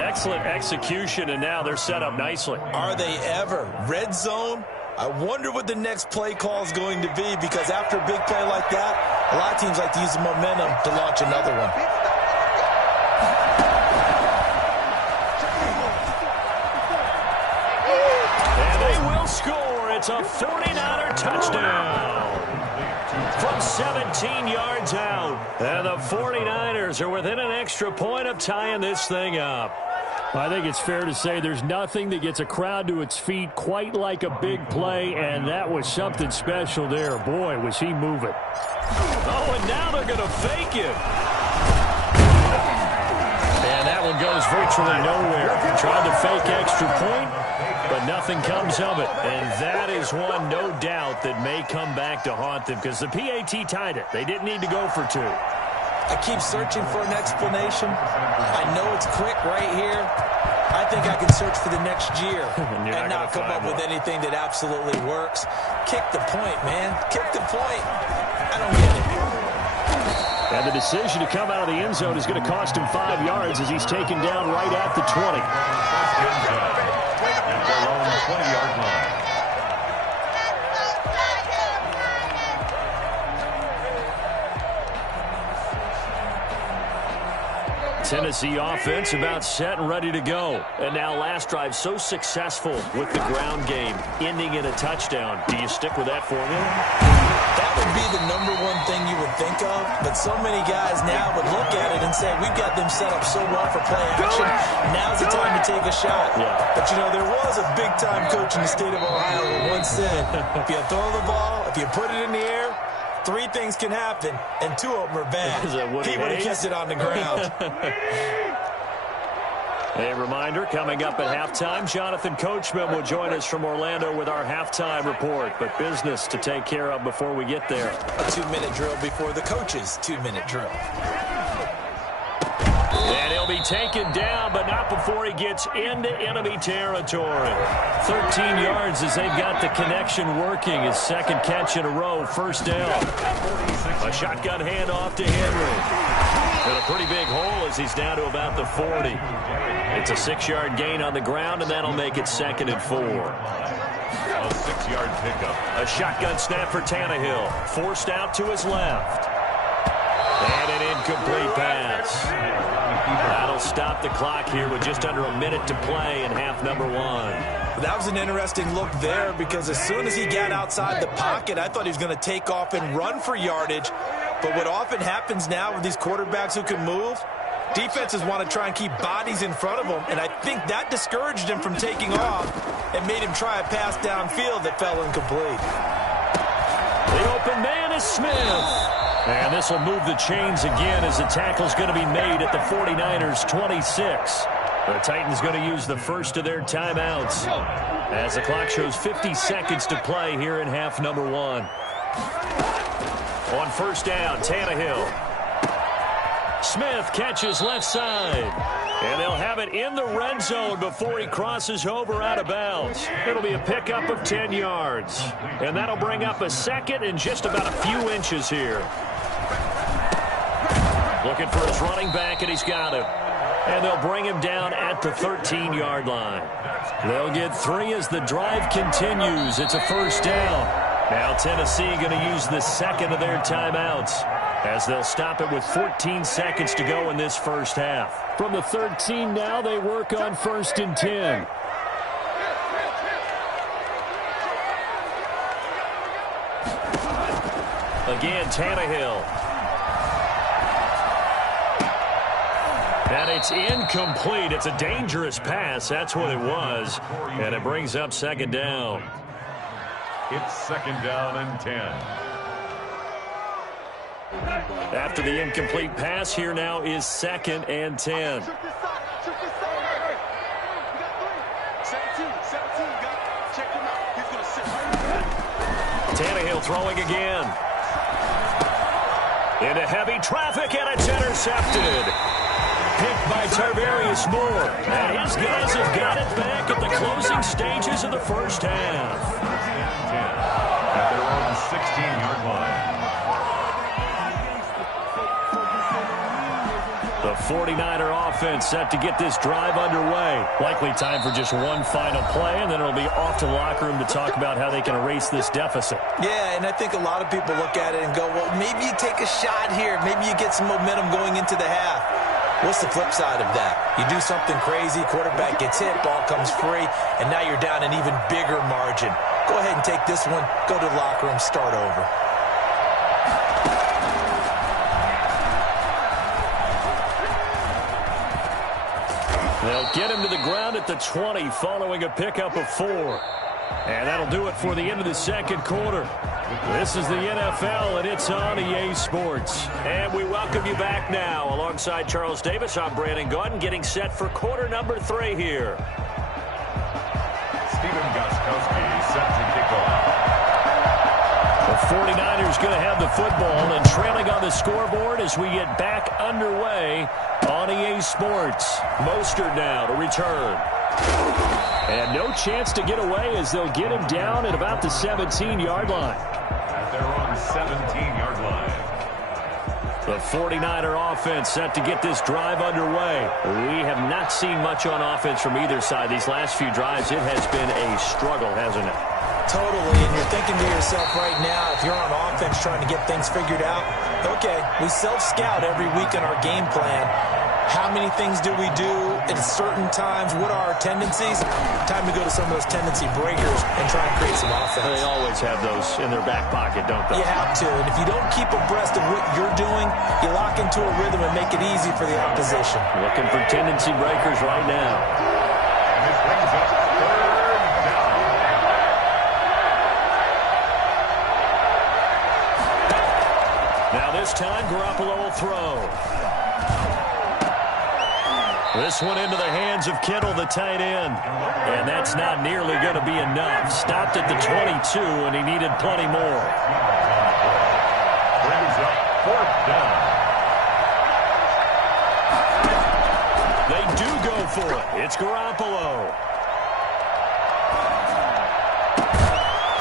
Excellent execution, and now they're set up nicely. Are they ever? Red zone? I wonder what the next play call is going to be, because after a big play like that, a lot of teams like to use the momentum to launch another one. And they will score. It's a 49er touchdown. From 17 yards out. And the 49ers are within an extra point of tying this thing up. I think it's fair to say there's nothing that gets a crowd to its feet quite like a big play, and that was something special there. Boy, was he moving. Oh, and now they're going to fake it. And that one goes virtually nowhere. Tried to fake extra point, but nothing comes of it. And that is one, no doubt, that may come back to haunt them because the PAT tied it. They didn't need to go for 2. I keep searching for an explanation. I know it's quick right here. I think I can search for the next year and not come up with anything that absolutely works. Kick the point, man. Kick the point. I don't get it. And the decision to come out of the end zone is going to cost him 5 yards as he's taken down right at the 20. At their own 20-yard line. Tennessee offense about set and ready to go. And now last drive so successful with the ground game, ending in a touchdown. Do you stick with that formula? That would be the number one thing you would think of, but so many guys now would look at it and say, we've got them set up so well for play action. Now's the time to take a shot. Yeah. But, you know, there was a big-time coach in the state of Ohio who once said, if you throw the ball, if you put it in the air, 3 things can happen, and 2 of them are bad. He would have kept it on the ground. A reminder, coming up at halftime, Jonathan Coachman will join us from Orlando with our halftime report. But business to take care of before we get there. A 2-minute drill before the coach's 2-minute drill. And he'll be taken down, but not before he gets into enemy territory. 13 yards as they've got the connection working. His second catch in a row, first down. A shotgun handoff to Henry. And a pretty big hole as he's down to about the 40. It's a 6-yard gain on the ground, and that'll make it 2nd and 4. A 6-yard pickup. A shotgun snap for Tannehill. Forced out to his left. And an incomplete pass. That'll stop the clock here with just under a minute to play in half number 1. That was an interesting look there because as soon as he got outside the pocket, I thought he was going to take off and run for yardage. But what often happens now with these quarterbacks who can move, defenses want to try and keep bodies in front of them, and I think that discouraged him from taking off and made him try a pass downfield that fell incomplete. The open man is Smith. And this will move the chains again as the tackle's going to be made at the 49ers' 26. The Titans going to use the first of their timeouts as the clock shows 50 seconds to play here in half number 1. On first down, Tannehill. Smith catches left side. And they'll have it in the red zone before he crosses over out of bounds. It'll be a pickup of 10 yards. And that'll bring up a second and just about a few inches here. Looking for his running back, and he's got him. And they'll bring him down at the 13-yard line. They'll get 3 as the drive continues. It's a first down. Now Tennessee going to use the second of their timeouts as they'll stop it with 14 seconds to go in this first half. From the 13 now, they work on 1st and 10. Again, Tannehill. And it's incomplete. It's a dangerous pass. That's what it was. And it brings up 2nd down. It's 2nd down and 10. After the incomplete pass, here now is 2nd and 10. Tannehill throwing again. Into heavy traffic, and it's intercepted. Picked by Tarvarius Moore. And his guys have got it back at the closing stages of the first half. 10 at their own 16-yard line. The 49er offense set to get this drive underway. Likely time for just one final play, and then it'll be off to the locker room to talk about how they can erase this deficit. Yeah, and I think a lot of people look at it and go, well, maybe you take a shot here. Maybe you get some momentum going into the half. What's the flip side of that? You do something crazy, quarterback gets hit, ball comes free, and now you're down an even bigger margin. Go ahead and take this one, go to the locker room, start over. They'll get him to the ground at the 20 following a pickup of 4. And that'll do it for the end of the second quarter. This is the NFL, and it's on EA Sports. And we welcome you back now. Alongside Charles Davis, I'm Brandon Gaudin, getting set for quarter number 3 here. Stephen Gostkowski set to kick off. The 49ers going to have the football and trailing on the scoreboard as we get back underway on EA Sports. Mostert now to return. And no chance to get away as they'll get him down at about the 17-yard line. At their own 17-yard line. The 49er offense set to get this drive underway. We have not seen much on offense from either side. These last few drives, it has been a struggle, hasn't it? Totally, and you're thinking to yourself right now, if you're on offense trying to get things figured out, okay, we self-scout every week in our game plan. How many things do we do at certain times? What are our tendencies? Time to go to some of those tendency breakers and try and create some offense. They always have those in their back pocket, don't they? You have to, and if you don't keep abreast of what you're doing, you lock into a rhythm and make it easy for the opposition. Looking for tendency breakers right now. This brings up third down. Now this time, Garoppolo will throw. This one into the hands of Kittle, the tight end. And that's not nearly going to be enough. Stopped at the 22, and he needed plenty more. Brings up fourth down. They do go for it. It's Garoppolo.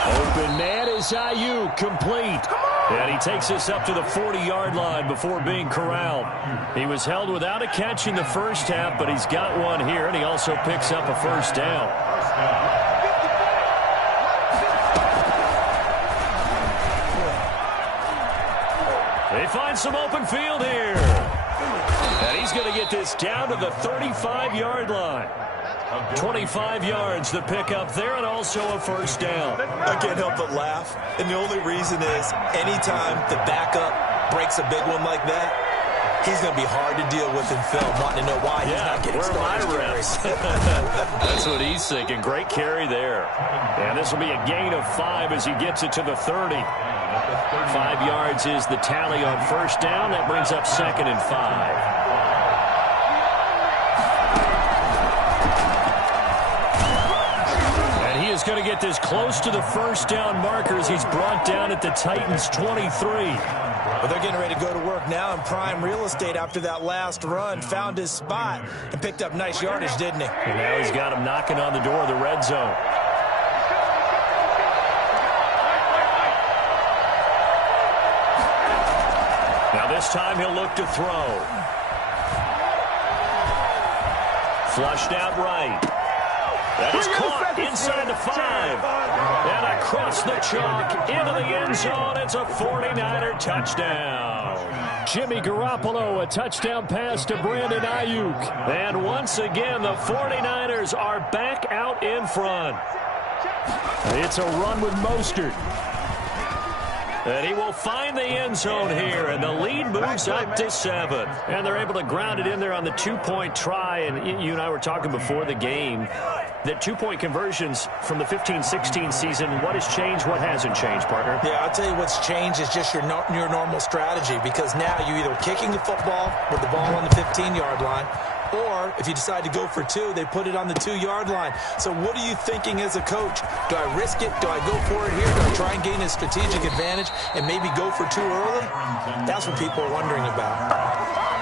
Open man is Ayuk, complete. And he takes us up to the 40-yard line before being corralled. He was held without a catch in the first half, but he's got one here, and he also picks up a first down. They find some open field here. And he's going to get this down to the 35-yard line. 25 yards the pickup there, and also a first down. I can't help but laugh, and the only reason is anytime the backup breaks a big one like that, he's going to be hard to deal with in film, wanting to know why he's not getting started. Where are my reps? That's what he's thinking. Great carry there. And this will be a gain of 5 as he gets it to the 30. 5 yards is the tally on first down. That brings up 2nd and 5. Is going to get this close to the first down markers. He's brought down at the Titans 23. Well, they're getting ready to go to work now in prime real estate after that last run. Found his spot and picked up nice yardage, didn't he? And now he's got him knocking on the door of the red zone. Now this time he'll look to throw. Flushed out right. That is caught inside the 5. And across the chalk into the end zone. It's a 49er touchdown. Jimmy Garoppolo, a touchdown pass to Brandon Ayuk. And once again, the 49ers are back out in front. It's a run with Mostert. And he will find the end zone here, and the lead moves up to 7. And they're able to ground it in there on the 2-point try. And you and I were talking before the game that 2-point conversions from the 15-16 season, what has changed, what hasn't changed, partner? Yeah, I'll tell you what's changed is just your normal strategy, because now you're either kicking the football with the ball on the 15-yard line, or if you decide to go for 2, they put it on the 2-yard line. So what are you thinking as a coach? Do I risk it? Do I go for it here? Do I try and gain a strategic advantage and maybe go for 2 early? That's what people are wondering about.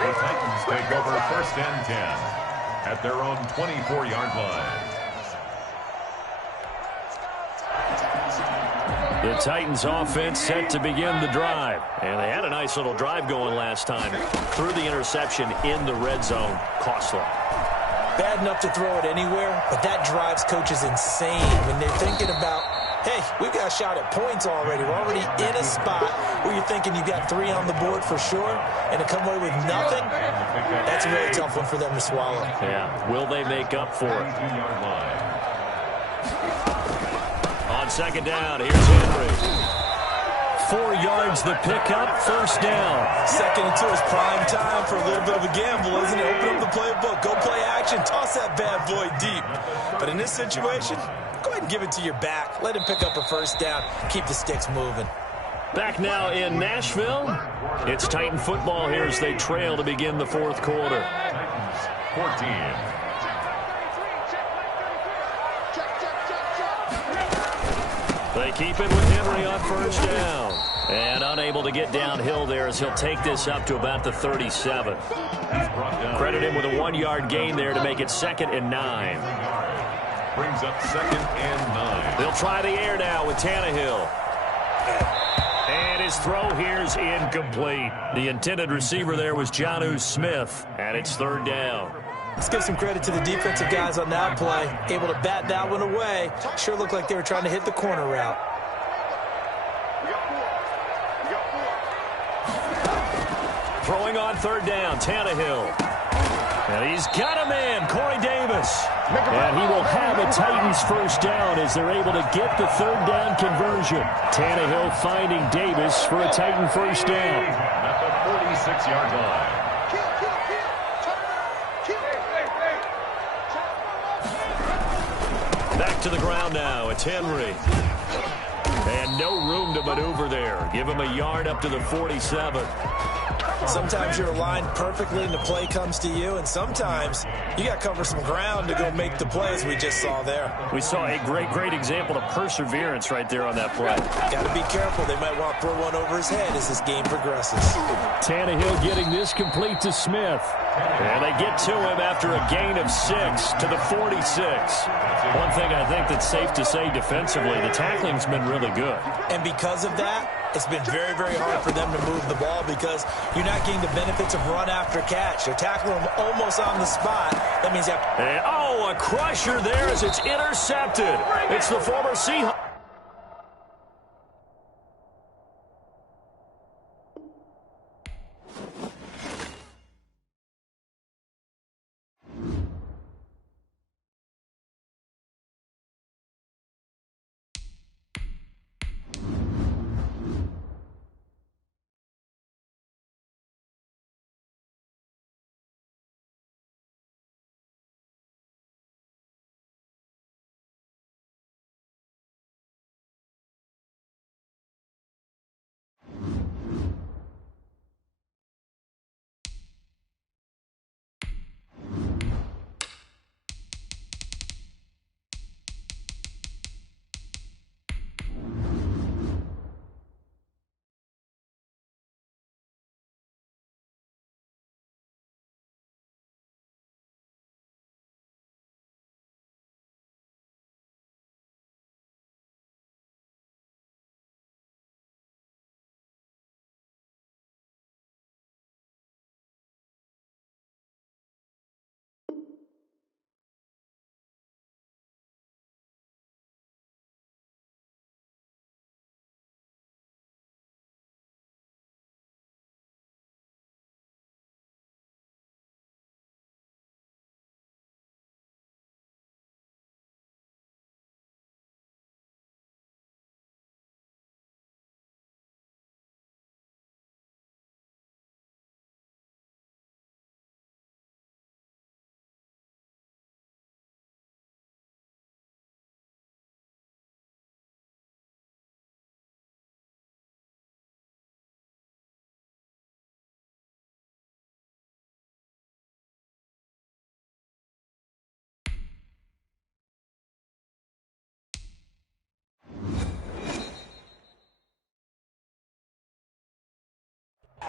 The Titans take over first and 10 at their own 24-yard line. The Titans offense set to begin the drive. And they had a nice little drive going last time. Threw the interception in the red zone. Costly. Bad enough to throw it anywhere, but that drives coaches insane when they're thinking about, hey, we've got a shot at points already. We're already in a spot where you're thinking you've got 3 on the board for sure, and to come away with nothing, that's a really tough one for them to swallow. Yeah. Will they make up for it? On second down, here's Henry. 4 yards the pickup, first down. 2nd and 2 is prime time for a little bit of a gamble, isn't it? Open up the playbook, go play action. situation, toss that bad boy deep. But in this situation, go ahead and give it to your back. Let him pick up a first down. Keep the sticks moving. Back now in Nashville. It's Titan football here as they trail to begin the fourth quarter. Titans 14. They keep it with Henry on first down. And unable to get downhill there as he'll take this up to about the 37. Credit him with a 1-yard gain there to make it 2nd and 9. Brings up 2nd and 9. They'll try the air now with Tannehill. And his throw here is incomplete. The intended receiver there was Jonnu Smith. And it's 3rd down. Let's give some credit to the defensive guys on that play. Able to bat that one away. Sure looked like they were trying to hit the corner route. Throwing on 3rd down, Tannehill. And he's got him in, Corey Davis. And he will have a Titans first down as they're able to get the 3rd down conversion. Tannehill finding Davis for a Titan first down. At the 46-yard line. Back to the ground now. It's Henry. And no room to maneuver there. Give him a yard up to the 47. Sometimes you're aligned perfectly and the play comes to you, and sometimes you got to cover some ground to go make the plays we just saw there. We saw a great example of perseverance right there on that play. Got to be careful. They might want to throw one over his head as this game progresses. Tannehill getting this complete to Smith. And they get to him after a gain of 6 to the 46. One thing I think that's safe to say defensively, the tackling's been really good. And because of that, it's been very, very hard for them to move the ball because you're not getting the benefits of run after catch. They're tackling them almost on the spot. That means you have to... And, oh, a crusher there as it's intercepted. It's the former Seahawks.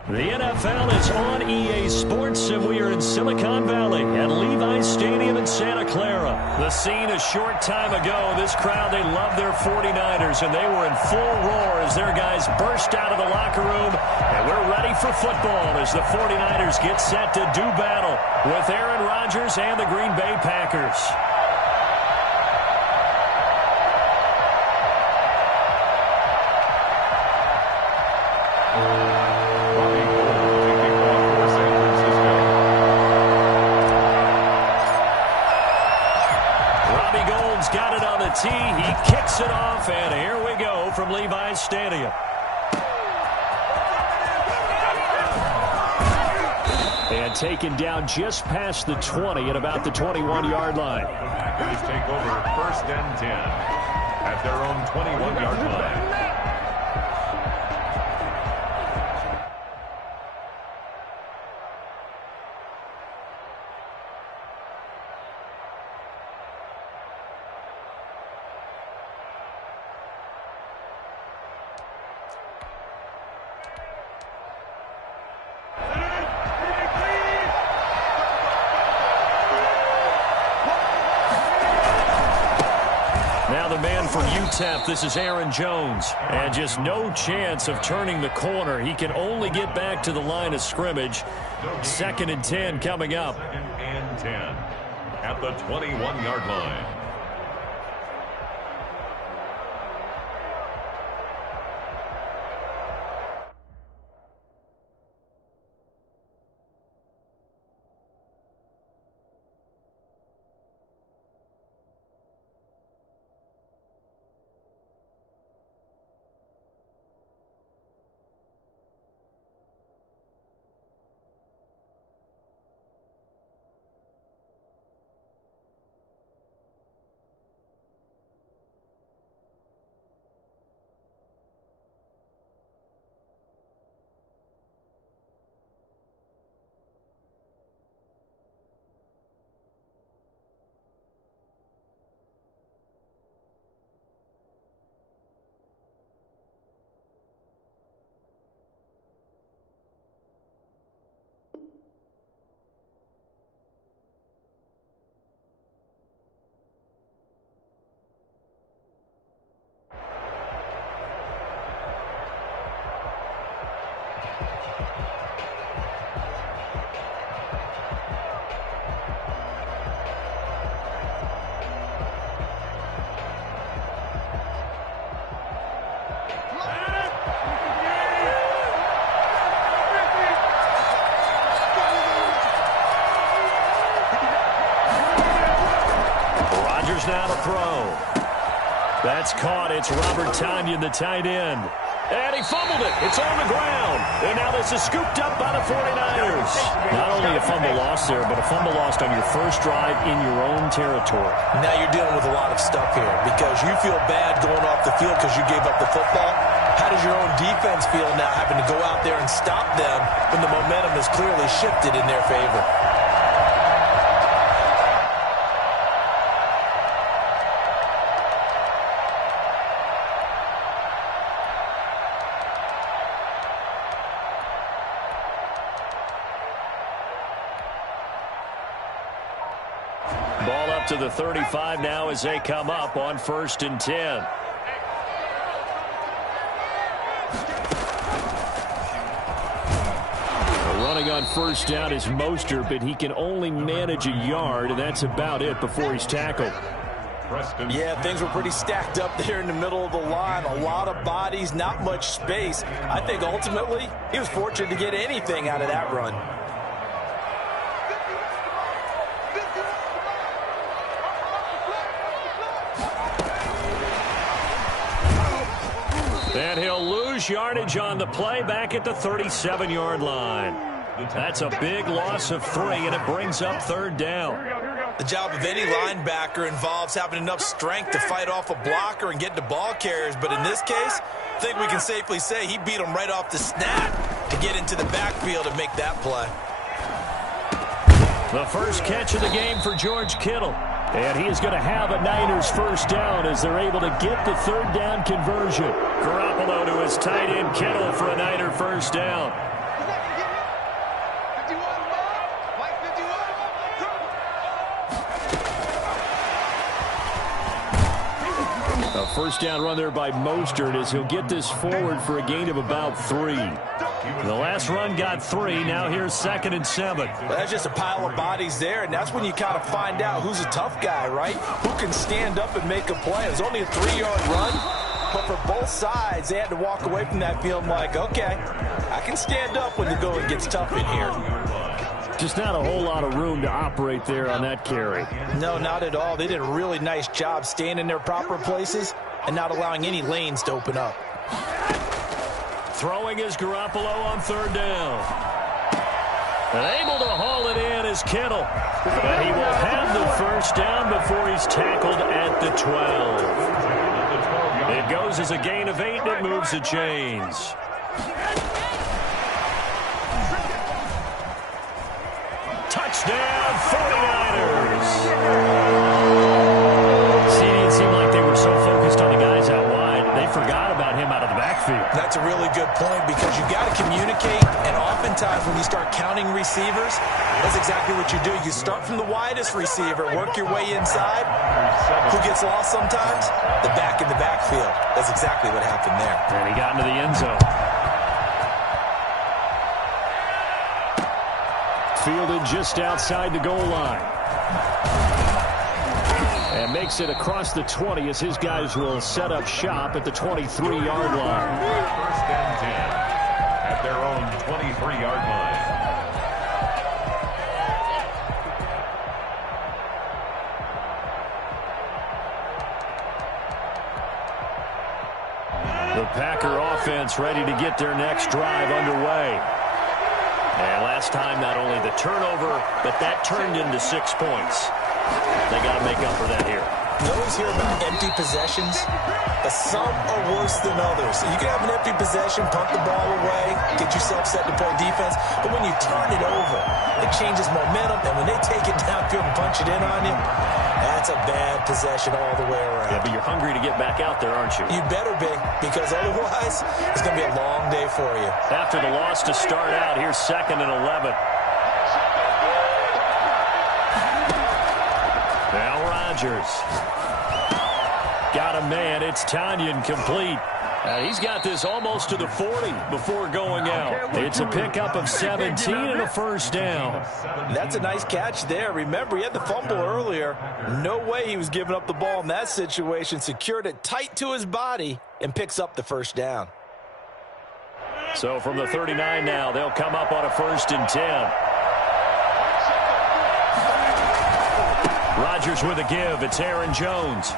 The NFL is on EA Sports, and we are in Silicon Valley at Levi's Stadium in Santa Clara. The scene a short time ago. This crowd, they love their 49ers, and they were in full roar as their guys burst out of the locker room. And we're ready for football as the 49ers get set to do battle with Aaron Rodgers and the Green Bay Packers. Got it on the tee. He kicks it off, and here we go from Levi's Stadium. And get taken down just past the 20 at about the 21-yard line. The Packers take over 1st and 10 at their own 21-yard line. Now the man from UTEP, this is Aaron Jones. And just no chance of turning the corner. He can only get back to the line of scrimmage. 2nd and 10 coming up. 2nd and 10 at the 21-yard line. Now to throw. That's caught. It's Robert Tonyan, the tight end. And he fumbled it. It's on the ground. And now this is scooped up by the 49ers. Not only a fumble loss there, but a fumble lost on your first drive in your own territory. Now you're dealing with a lot of stuff here because you feel bad going off the field because you gave up the football. How does your own defense feel now having to go out there and stop them when the momentum is clearly shifted in their favor? Ball up to the 35 now as they come up on 1st and 10. Running on 1st down is Mostert, but he can only manage a yard, and that's about it before he's tackled. Yeah, things were pretty stacked up there in the middle of the line. A lot of bodies, not much space. I think ultimately he was fortunate to get anything out of that run. And he'll lose yardage on the play back at the 37-yard line. That's a big loss of 3, and it brings up 3rd down. The job of any linebacker involves having enough strength to fight off a blocker and get to ball carriers. But in this case, I think we can safely say he beat him right off the snap to get into the backfield and make that play. The first catch of the game for George Kittle. And he is going to have a Niners 1st down as they're able to get the 3rd down conversion. Garoppolo to his tight end Kittle for a Niner 1st down. A 1st down run there by Mostert as he'll get this forward for a gain of about 3. The last run got 3. Now here's 2nd and 7. Well, that's just a pile of bodies there, and that's when you kind of find out who's a tough guy, right? Who can stand up and make a play. It was only a 3-yard run, but for both sides, they had to walk away from that feeling like, okay, I can stand up when the going gets tough in here. Just not a whole lot of room to operate there on that carry. No, not at all. They did a really nice job staying in their proper places and not allowing any lanes to open up. Throwing is Garoppolo on 3rd down. And able to haul it in is Kittle. And he will have the first down before he's tackled at the 12. It goes as a gain of 8, and it moves the chains. Touchdown, 49ers. See, it seemed like they were so focused on the guys out wide, they forgot about him out of the backfield. That's a really good point because you got to communicate, and oftentimes when you start counting receivers, that's exactly what you do. You start from the widest receiver, work your way inside. Who gets lost sometimes? The back in the backfield. That's exactly what happened there. And he got into the end zone. Fielded just outside the goal line. And makes it across the 20 as his guys will set up shop at the 23-yard line. First and 10 at their own 23-yard line. The Packer offense ready to get their next drive underway. And last time, not only the turnover, but that turned into 6 points. They got to make up for that here. You always hear about empty possessions, but some are worse than others. You can have an empty possession, punt the ball away, get yourself set to play defense, but when you turn it over, it changes momentum, and when they take it downfield and punch it in on you, that's a bad possession all the way around. Yeah, but you're hungry to get back out there, aren't you? You better be, because otherwise, it's going to be a long day for you. After the loss to start out, here's 2nd and 11. Now Rodgers. Got a man. It's Tanyan complete. He's got this almost to the 40 before going out. It's a pickup of 17 and a first down. That's a nice catch there. Remember, he had the fumble earlier. No way he was giving up the ball in that situation. Secured it tight to his body and picks up the first down. So from the 39 now, they'll come up on a 1st and 10. Rodgers with a give. It's Aaron Jones.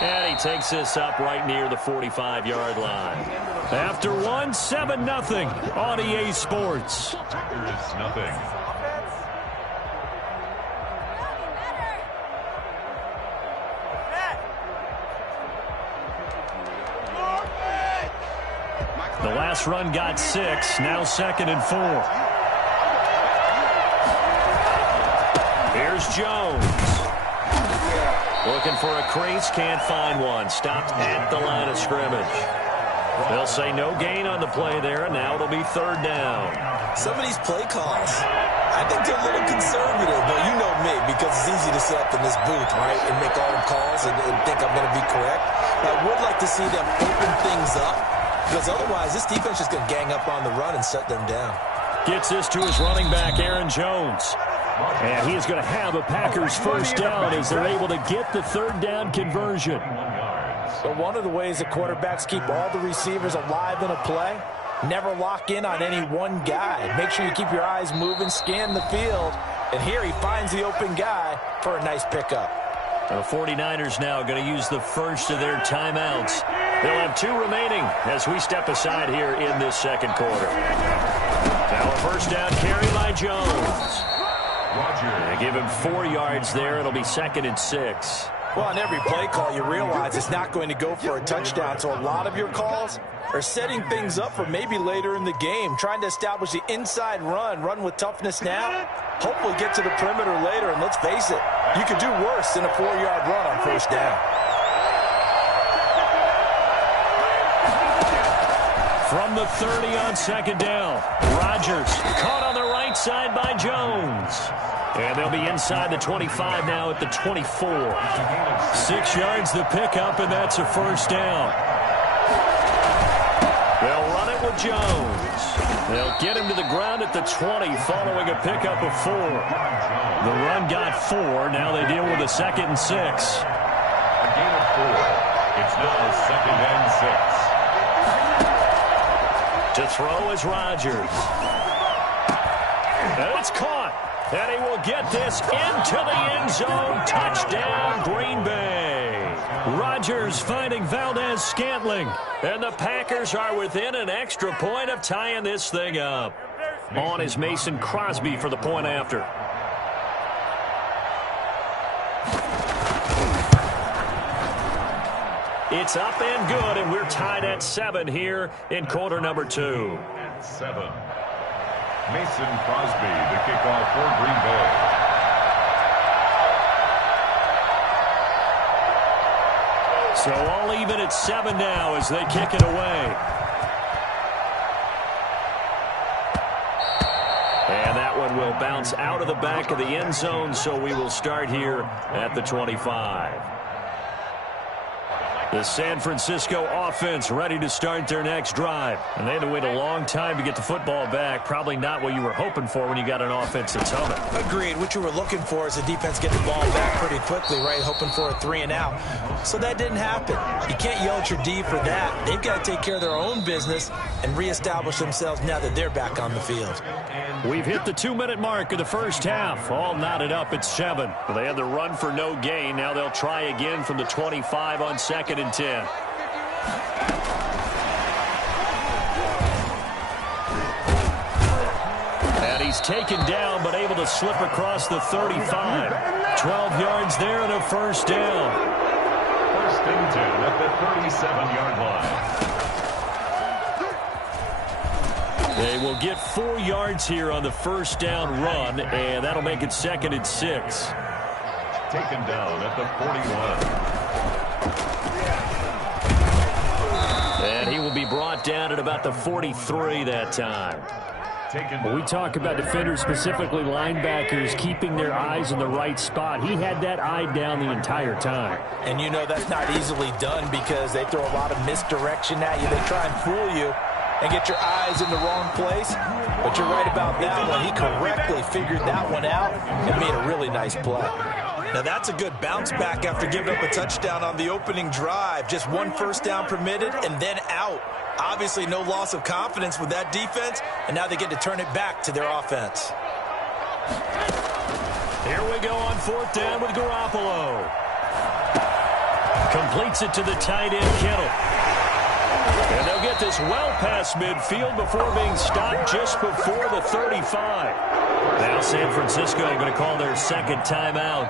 And he takes this up right near the 45-yard line. After one, 7-0 on EA Sports. Packers nothing. The last run got 6. Now 2nd and 4. Here's Jones. Looking for a crease, can't find one. Stopped at the line of scrimmage. They'll say no gain on the play there, and now it'll be 3rd down. Some of these play calls, I think they're a little conservative, but you know me, because it's easy to sit up in this booth, right, and make all the calls and think I'm going to be correct. But I would like to see them open things up, because otherwise this defense is going to gang up on the run and shut them down. Gets this to his running back, Aaron Jones. And he is going to have a Packers first down as they're able to get the 3rd down conversion. But one of the ways the quarterbacks keep all the receivers alive in a play, never lock in on any one guy. Make sure you keep your eyes moving, scan the field. And here he finds the open guy for a nice pickup. The 49ers now going to use the first of their timeouts. They'll have 2 remaining as we step aside here in this 2nd quarter. Now a first down carry by Jones. They give him 4 yards there. It'll be 2nd and 6. Well, on every play call, you realize it's not going to go for a touchdown. So a lot of your calls are setting things up for maybe later in the game, trying to establish the inside run with toughness now, hopefully get to the perimeter later. And let's face it, you could do worse than a 4-yard run on first down. From the 30 on 2nd down, Rodgers caught on the right side by Jones. And they'll be inside the 25 now at the 24. 6 yards the pickup, and that's a first down. They'll run it with Jones. They'll get him to the ground at the 20 following a pickup of 4. The run got 4. Now they deal with a 2nd and 6. A gain of 4. It's now 2nd and 6. To throw is Rodgers. And it's caught. And he will get this into the end zone. Touchdown, Green Bay. Rodgers finding Valdez-Scantling. And the Packers are within an extra point of tying this thing up. On is Mason Crosby for the point after. It's up and good, and we're tied at 7 here in quarter number 2. At 7. Mason Crosby, the kickoff for Green Bay. So all even at 7 now as they kick it away. And that one will bounce out of the back of the end zone, so we will start here at the 25. The San Francisco offense ready to start their next drive. And they had to wait a long time to get the football back. Probably not what you were hoping for when you got an offense that's humming. Agreed. What you were looking for is the defense getting the ball back pretty quickly, right? Hoping for a 3 and out. So that didn't happen. You can't yell at your D for that. They've got to take care of their own business and reestablish themselves now that they're back on the field. We've hit the 2-minute mark of the first half. All knotted up at 7. They had the run for no gain. Now they'll try again from the 25 on 2nd and 10. And he's taken down but able to slip across the 35. 12 yards there and a first down. 1st and 10 at the 37-yard line. They will get 4 yards here on the first down run, and that'll make it 2nd and 6. Taken down at the 41. And he will be brought down at about the 43 that time. When we talk about defenders, specifically linebackers, keeping their eyes in the right spot, he had that eye down the entire time. And you know that's not easily done because they throw a lot of misdirection at you. They try and fool you and get your eyes in the wrong place. But you're right about that one. He correctly figured that one out and made a really nice play. Now that's a good bounce back after giving up a touchdown on the opening drive. Just 1 first down permitted and then out. Obviously no loss of confidence with that defense, and now they get to turn it back to their offense. Here we go on 4th down with Garoppolo. Completes it to the tight end, Kittle. And they'll get this well past midfield before being stopped just before the 35. Now San Francisco going to call their 2nd timeout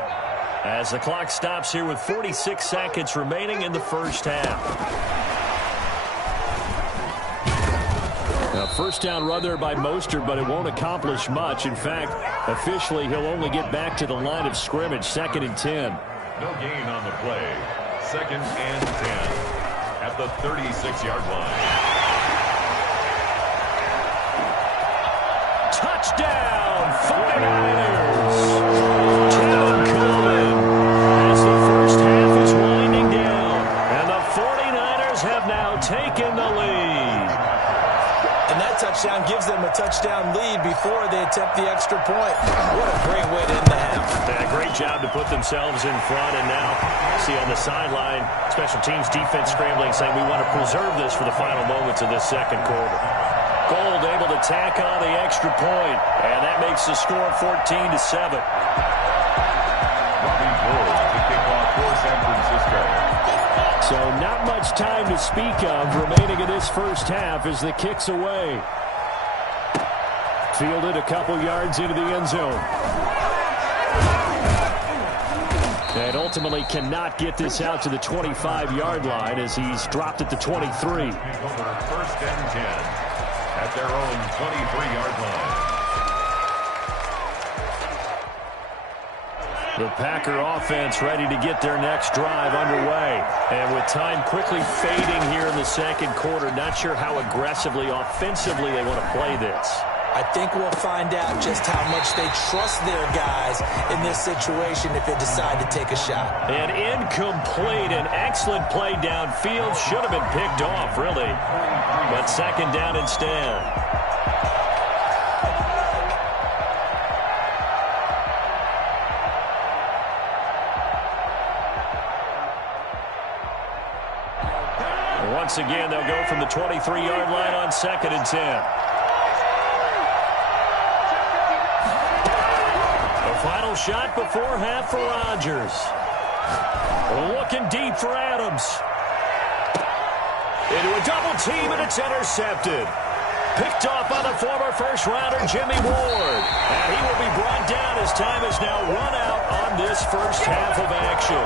as the clock stops here with 46 seconds remaining in the first half. Now, first down run there by Mostert, but it won't accomplish much. In fact, officially, he'll only get back to the line of scrimmage, 2nd and 10. No gain on the play. 2nd and 10 at the 36-yard line. Touchdown, 49ers. Kevin Coleman as the first half is winding down. And the 49ers have now taken the lead. And that touchdown gives them a touchdown lead before they attempt the extra point. What a great way to end the half. Yeah, great job to put themselves in front. And now, see on the sideline, special teams defense scrambling, saying we want to preserve this for the final moments of this second quarter. Gold able to tack on the extra point, and that makes the score 14-7. Robbie Gould to kick off for San Francisco. So not much time to speak of remaining in this first half as the kick's away. Fielded a couple yards into the end zone. And ultimately cannot get this out to the 25-yard line as he's dropped at the 23. 1st and 10 at their own 23-yard line. The Packer offense ready to get their next drive underway. And with time quickly fading here in the second quarter, not sure how aggressively, offensively they want to play this. I think we'll find out just how much they trust their guys in this situation if they decide to take a shot. An incomplete, an excellent play downfield. Should have been picked off, really. But 2nd down instead. Once again, they'll go from the 23-yard line on 2nd and 10. The final shot before half for Rodgers. Looking deep for Adams. Into a double team, and it's intercepted. Picked off by the former first-rounder, Jimmy Ward. And he will be brought down as time has now run out on this first half of action.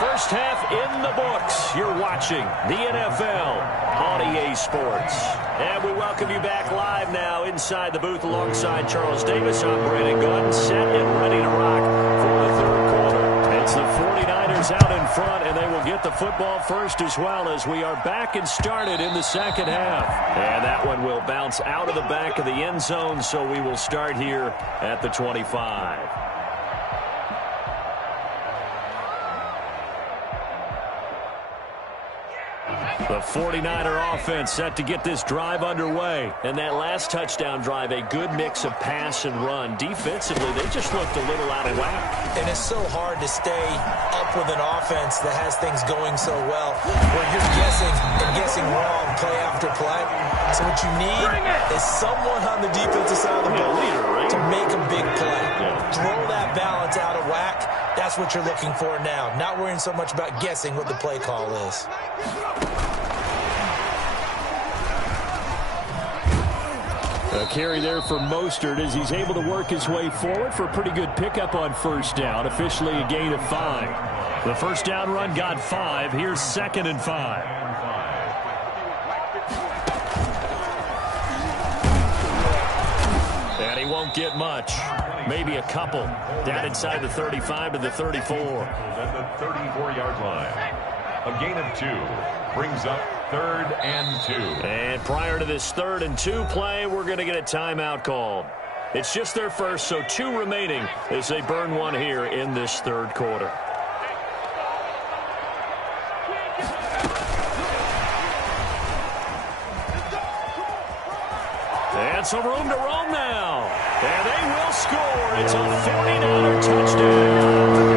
First half in the books. You're watching the NFL on EA Sports. And we welcome you back live now inside the booth alongside Charles Davis. I'm Brandon Gunn, set and ready to rock for the third quarter. It's the 49ers out in front, and they will get the football first as well as we are back and started in the second half. And that one will bounce out of the back of the end zone, so we will start here at the 25. The 49er offense set to get this drive underway. And that last touchdown drive, a good mix of pass and run. Defensively, they just looked a little out of whack. And it's so hard to stay up with an offense that has things going so well, where you're guessing and guessing wrong play after play. So what you need is someone on the defensive side of the ball to make a big play. Throw that balance out of whack. That's what you're looking for now. Not worrying so much about guessing what the play call is. A carry there for Mostert as he's able to work his way forward for a pretty good pickup on first down. Officially a gain of 5. The first down run got 5. Here's 2nd and 5. And he won't get much. Maybe a couple. Down inside the 35 to the 34. At the 34-yard line. A gain of 2 brings up 3rd and 2. And prior to this 3rd and 2 play, we're going to get a timeout called. It's just their first, so 2 remaining as they burn one here in this third quarter. And some room to roam now. And they will score. It's a 49er touchdown.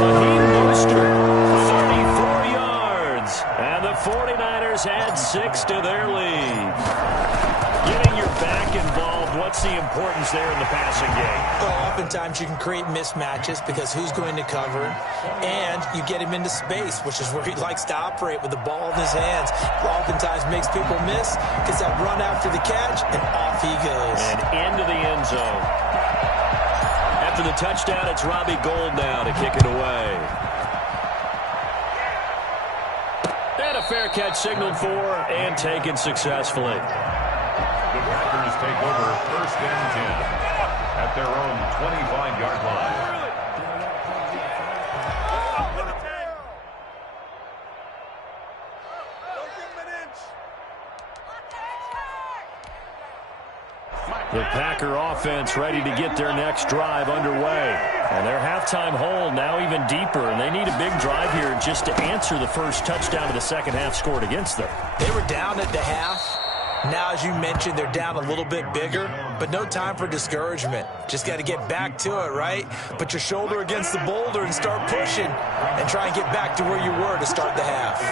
Raheem Mostert, 34 yards. And the 49ers add 6 to their lead. Getting your back involved, what's the importance there in the passing game? Well, oftentimes you can create mismatches because who's going to cover, and you get him into space, which is where he likes to operate with the ball in his hands. Oftentimes makes people miss, gets that run after the catch, and off he goes. And into the end zone. After the touchdown, it's Robbie Gould now to kick it away. And a fair catch signaled for and taken successfully. The Packers take over 1st and 10 at their own 25-yard line. The Packer offense ready to get their next drive underway. And their halftime hole now even deeper, and they need a big drive here just to answer the first touchdown of the second half scored against them. They were down at the half. Now, as you mentioned, they're down a little bit bigger, but no time for discouragement. Just got to get back to it, right? Put your shoulder against the boulder and start pushing and try and get back to where you were to start the half.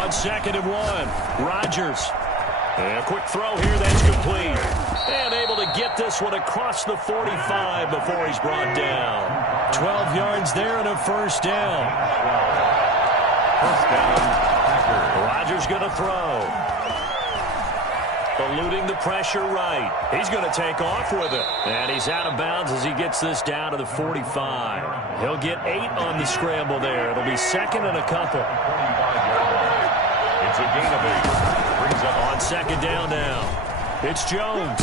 On 2nd and 1, Rodgers. And a quick throw here that's complete. And able to get this one across the 45 before he's brought down. 12 yards there and a first down. First down, Packers. Rodgers going to throw. Eluding the pressure right. He's going to take off with it. And he's out of bounds as he gets this down to the 45. He'll get 8 on the scramble there. It'll be 2nd and a couple. 25-yard line. It's a gain of 8. Brings up on 2nd down now. It's Jones.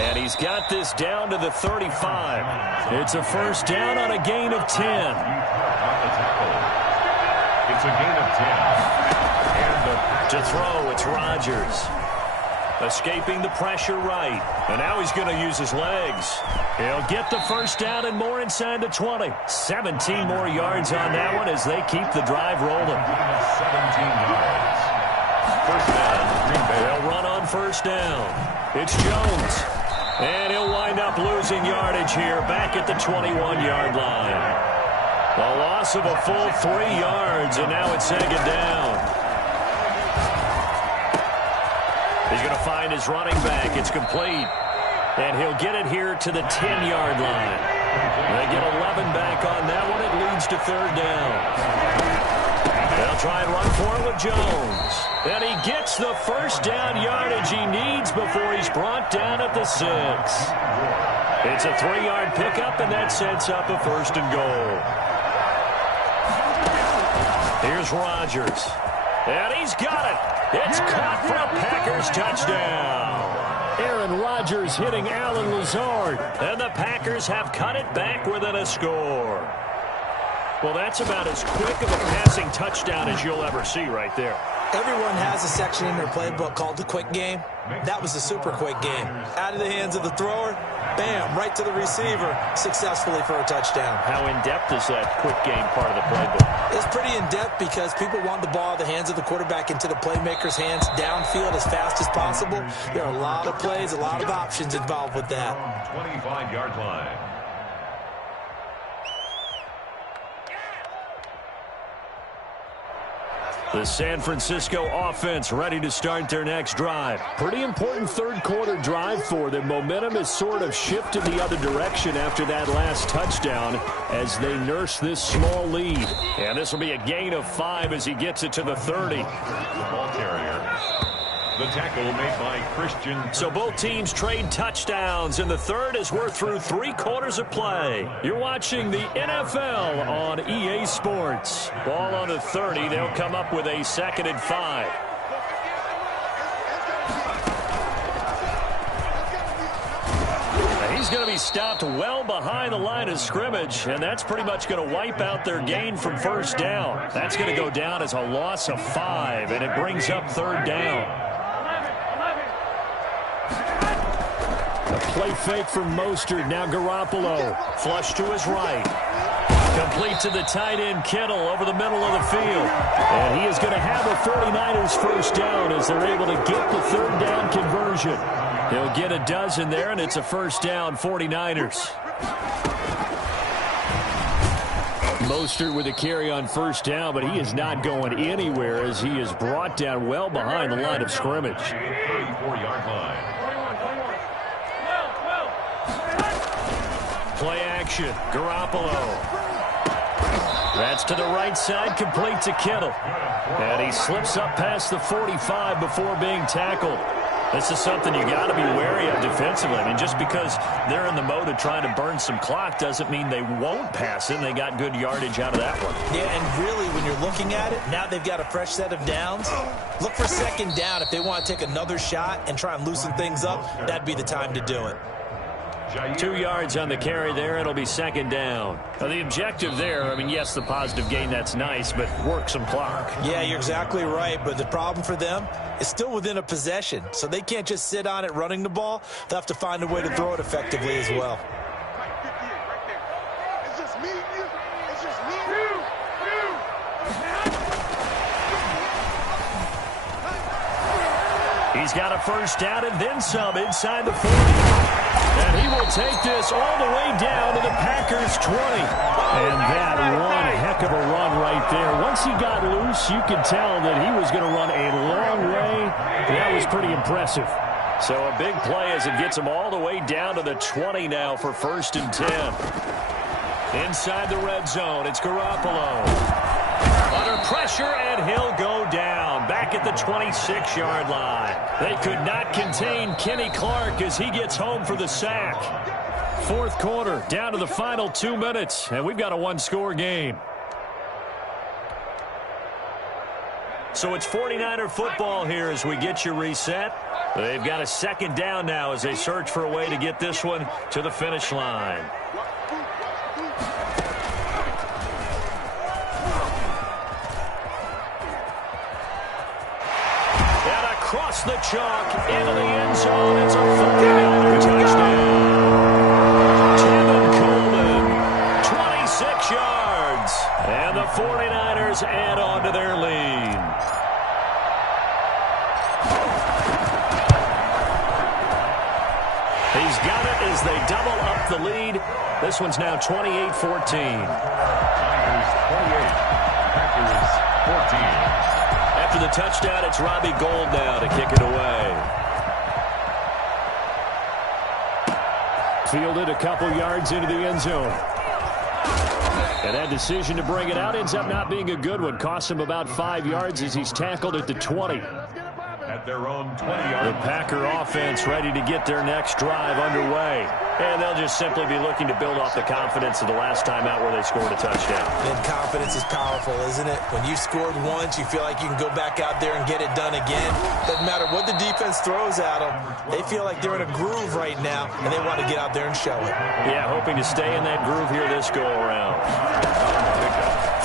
And he's got this down to the 35. It's a first down on a gain of 10. on the tackle. It's a gain of 10. And to throw, it's Rodgers. Escaping the pressure right. And now he's going to use his legs. He'll get the first down and more inside the 20. 17 more yards on that one as they keep the drive rolling. 17 yards. First down, Green Bay. They'll run on first down. It's Jones. And he'll wind up losing yardage here back at the 21-yard line. A loss of a full 3 yards, and now it's 2nd down. He's going to find his running back. It's complete. And he'll get it here to the 10-yard line. They get 11 back on that one. It leads to third down. They'll try and run for it with Jones. And he gets the first down yardage he needs before he's brought down at the 6. It's a 3-yard pickup, and that sets up a first and goal. Here's Rodgers. And he's got it. It's caught for a Packers touchdown. Aaron Rodgers hitting Allen Lazard. And the Packers have cut it back within a score. Well, that's about as quick of a passing touchdown as you'll ever see right there. Everyone has a section in their playbook called the quick game. That was the super quick game. Out of the hands of the thrower, bam, right to the receiver, successfully for a touchdown. How in-depth is that quick game part of the playbook? It's pretty in-depth because people want the ball out of the hands of the quarterback into the playmaker's hands downfield as fast as possible. There are a lot of plays, a lot of options involved with that. 25-yard line. The San Francisco offense ready to start their next drive. Pretty important third-quarter drive for them. Momentum has sort of shifted the other direction after that last touchdown as they nurse this small lead. And this will be a gain of 5 as he gets it to the 30. The ball carrier. The tackle made by Christian. So both teams trade touchdowns in the third as we're through 3 quarters of play. You're watching the NFL on EA Sports. Ball on the 30. They'll come up with a 2nd and 5. He's going to be stopped well behind the line of scrimmage, and that's pretty much going to wipe out their gain from first down. That's going to go down as a loss of 5, and it brings up third down. Play fake from Mostert. Now Garoppolo. Flush to his right. Complete to the tight end, Kittle, over the middle of the field. And he is going to have a 49ers first down as they're able to get the third down conversion. He'll get a dozen there, and it's a first down, 49ers. Mostert with a carry on first down, but he is not going anywhere as he is brought down well behind the line of scrimmage. 34-yard line. Play action. Garoppolo. That's to the right side, complete to Kittle. And he slips up past the 45 before being tackled. This is something you got to be wary of defensively. I mean, just because they're in the mode of trying to burn some clock doesn't mean they won't pass it. They got good yardage out of that one. Yeah, and really, when you're looking at it, now they've got a fresh set of downs. Look for 2nd down. If they want to take another shot and try and loosen things up, that'd be the time to do it. 2 yards on the carry there. It'll be 2nd down. Now, the objective there, I mean, yes, the positive gain, that's nice, but work some clock. Yeah, you're exactly right. But the problem for them is still within a possession. So they can't just sit on it running the ball. They'll have to find a way to throw it effectively as well. It's just me and you. It's just me and you. He's got a first down and then some inside the 40. And he will take this all the way down to the Packers' 20. And that one heck of a run right there. Once he got loose, you could tell that he was going to run a long way. That was pretty impressive. So a big play as it gets him all the way down to the 20 now for 1st and 10. Inside the red zone, it's Garoppolo. Under pressure, and he'll go down. Back at the 26-yard line. They could not contain Kenny Clark as he gets home for the sack. 4th quarter, down to the final 2 minutes, and we've got a 1-score game. So it's 49er football here as we get you reset. They've got a 2nd down now as they search for a way to get this one to the finish line. Across the chalk, into the end zone. It's a 49er touchdown. Kevin Coleman, 26 yards. And the 49ers add on to their lead. He's got it as they double up the lead. This one's now 28-14. Tigers 28, Packers 14. After the touchdown, it's Robbie Gould now to kick it away. Fielded a couple yards into the end zone. And that decision to bring it out ends up not being a good one. Costs him about 5 yards as he's tackled at the 20. At their own 20-yard The Packer offense ready to get their next drive underway. And they'll just simply be looking to build off the confidence of the last time out where they scored a touchdown. And confidence is powerful, isn't it? When you scored once, you feel like you can go back out there and get it done again. Doesn't matter what the defense throws at them. They feel like they're in a groove right now, and they want to get out there and show it. Yeah, hoping to stay in that groove here this go-around.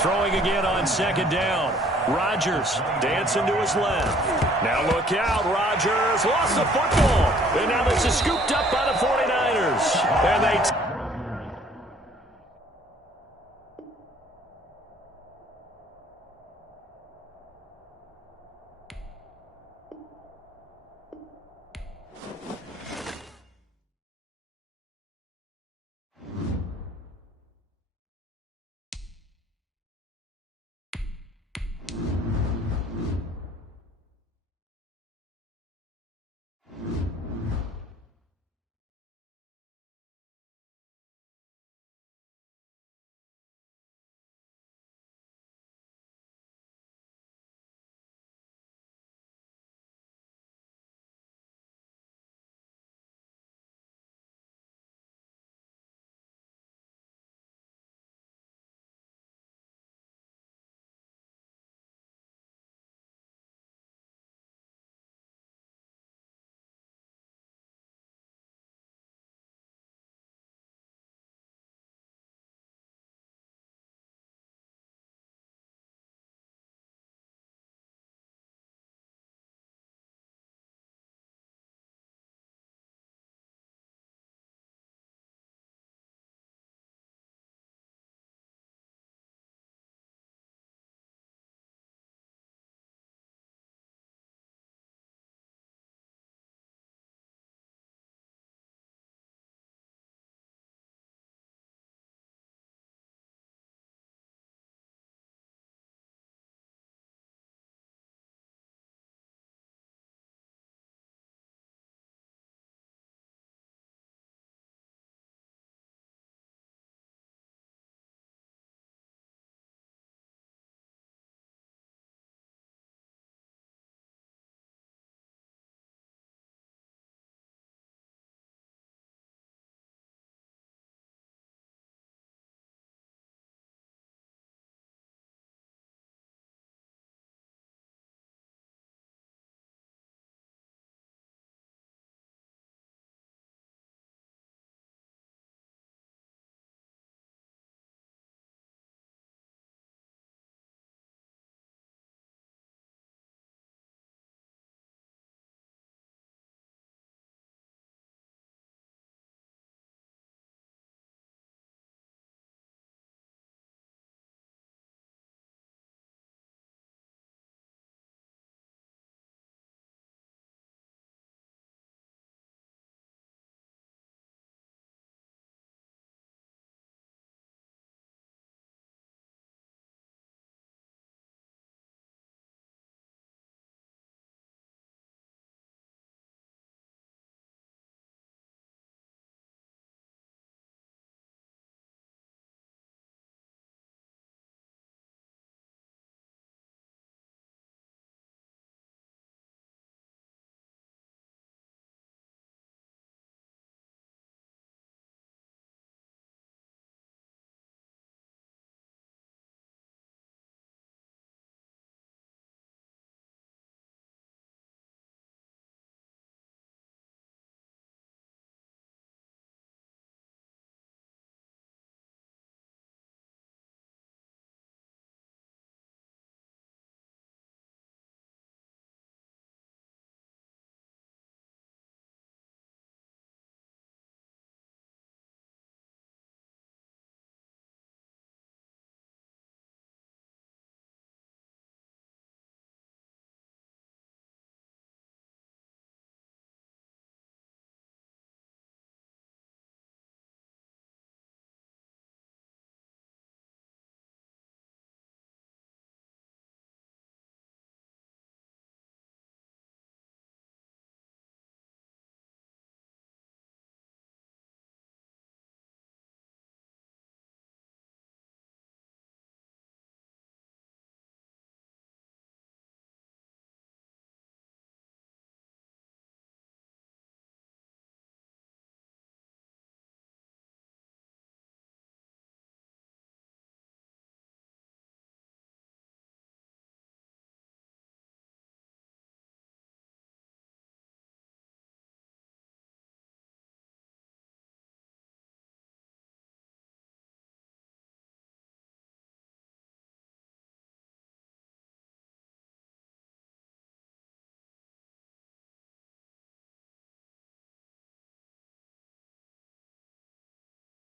Throwing again on second down. Rodgers dancing to his left. Now look out, Rodgers lost the football. And now this is scooped up by the 49ers. And they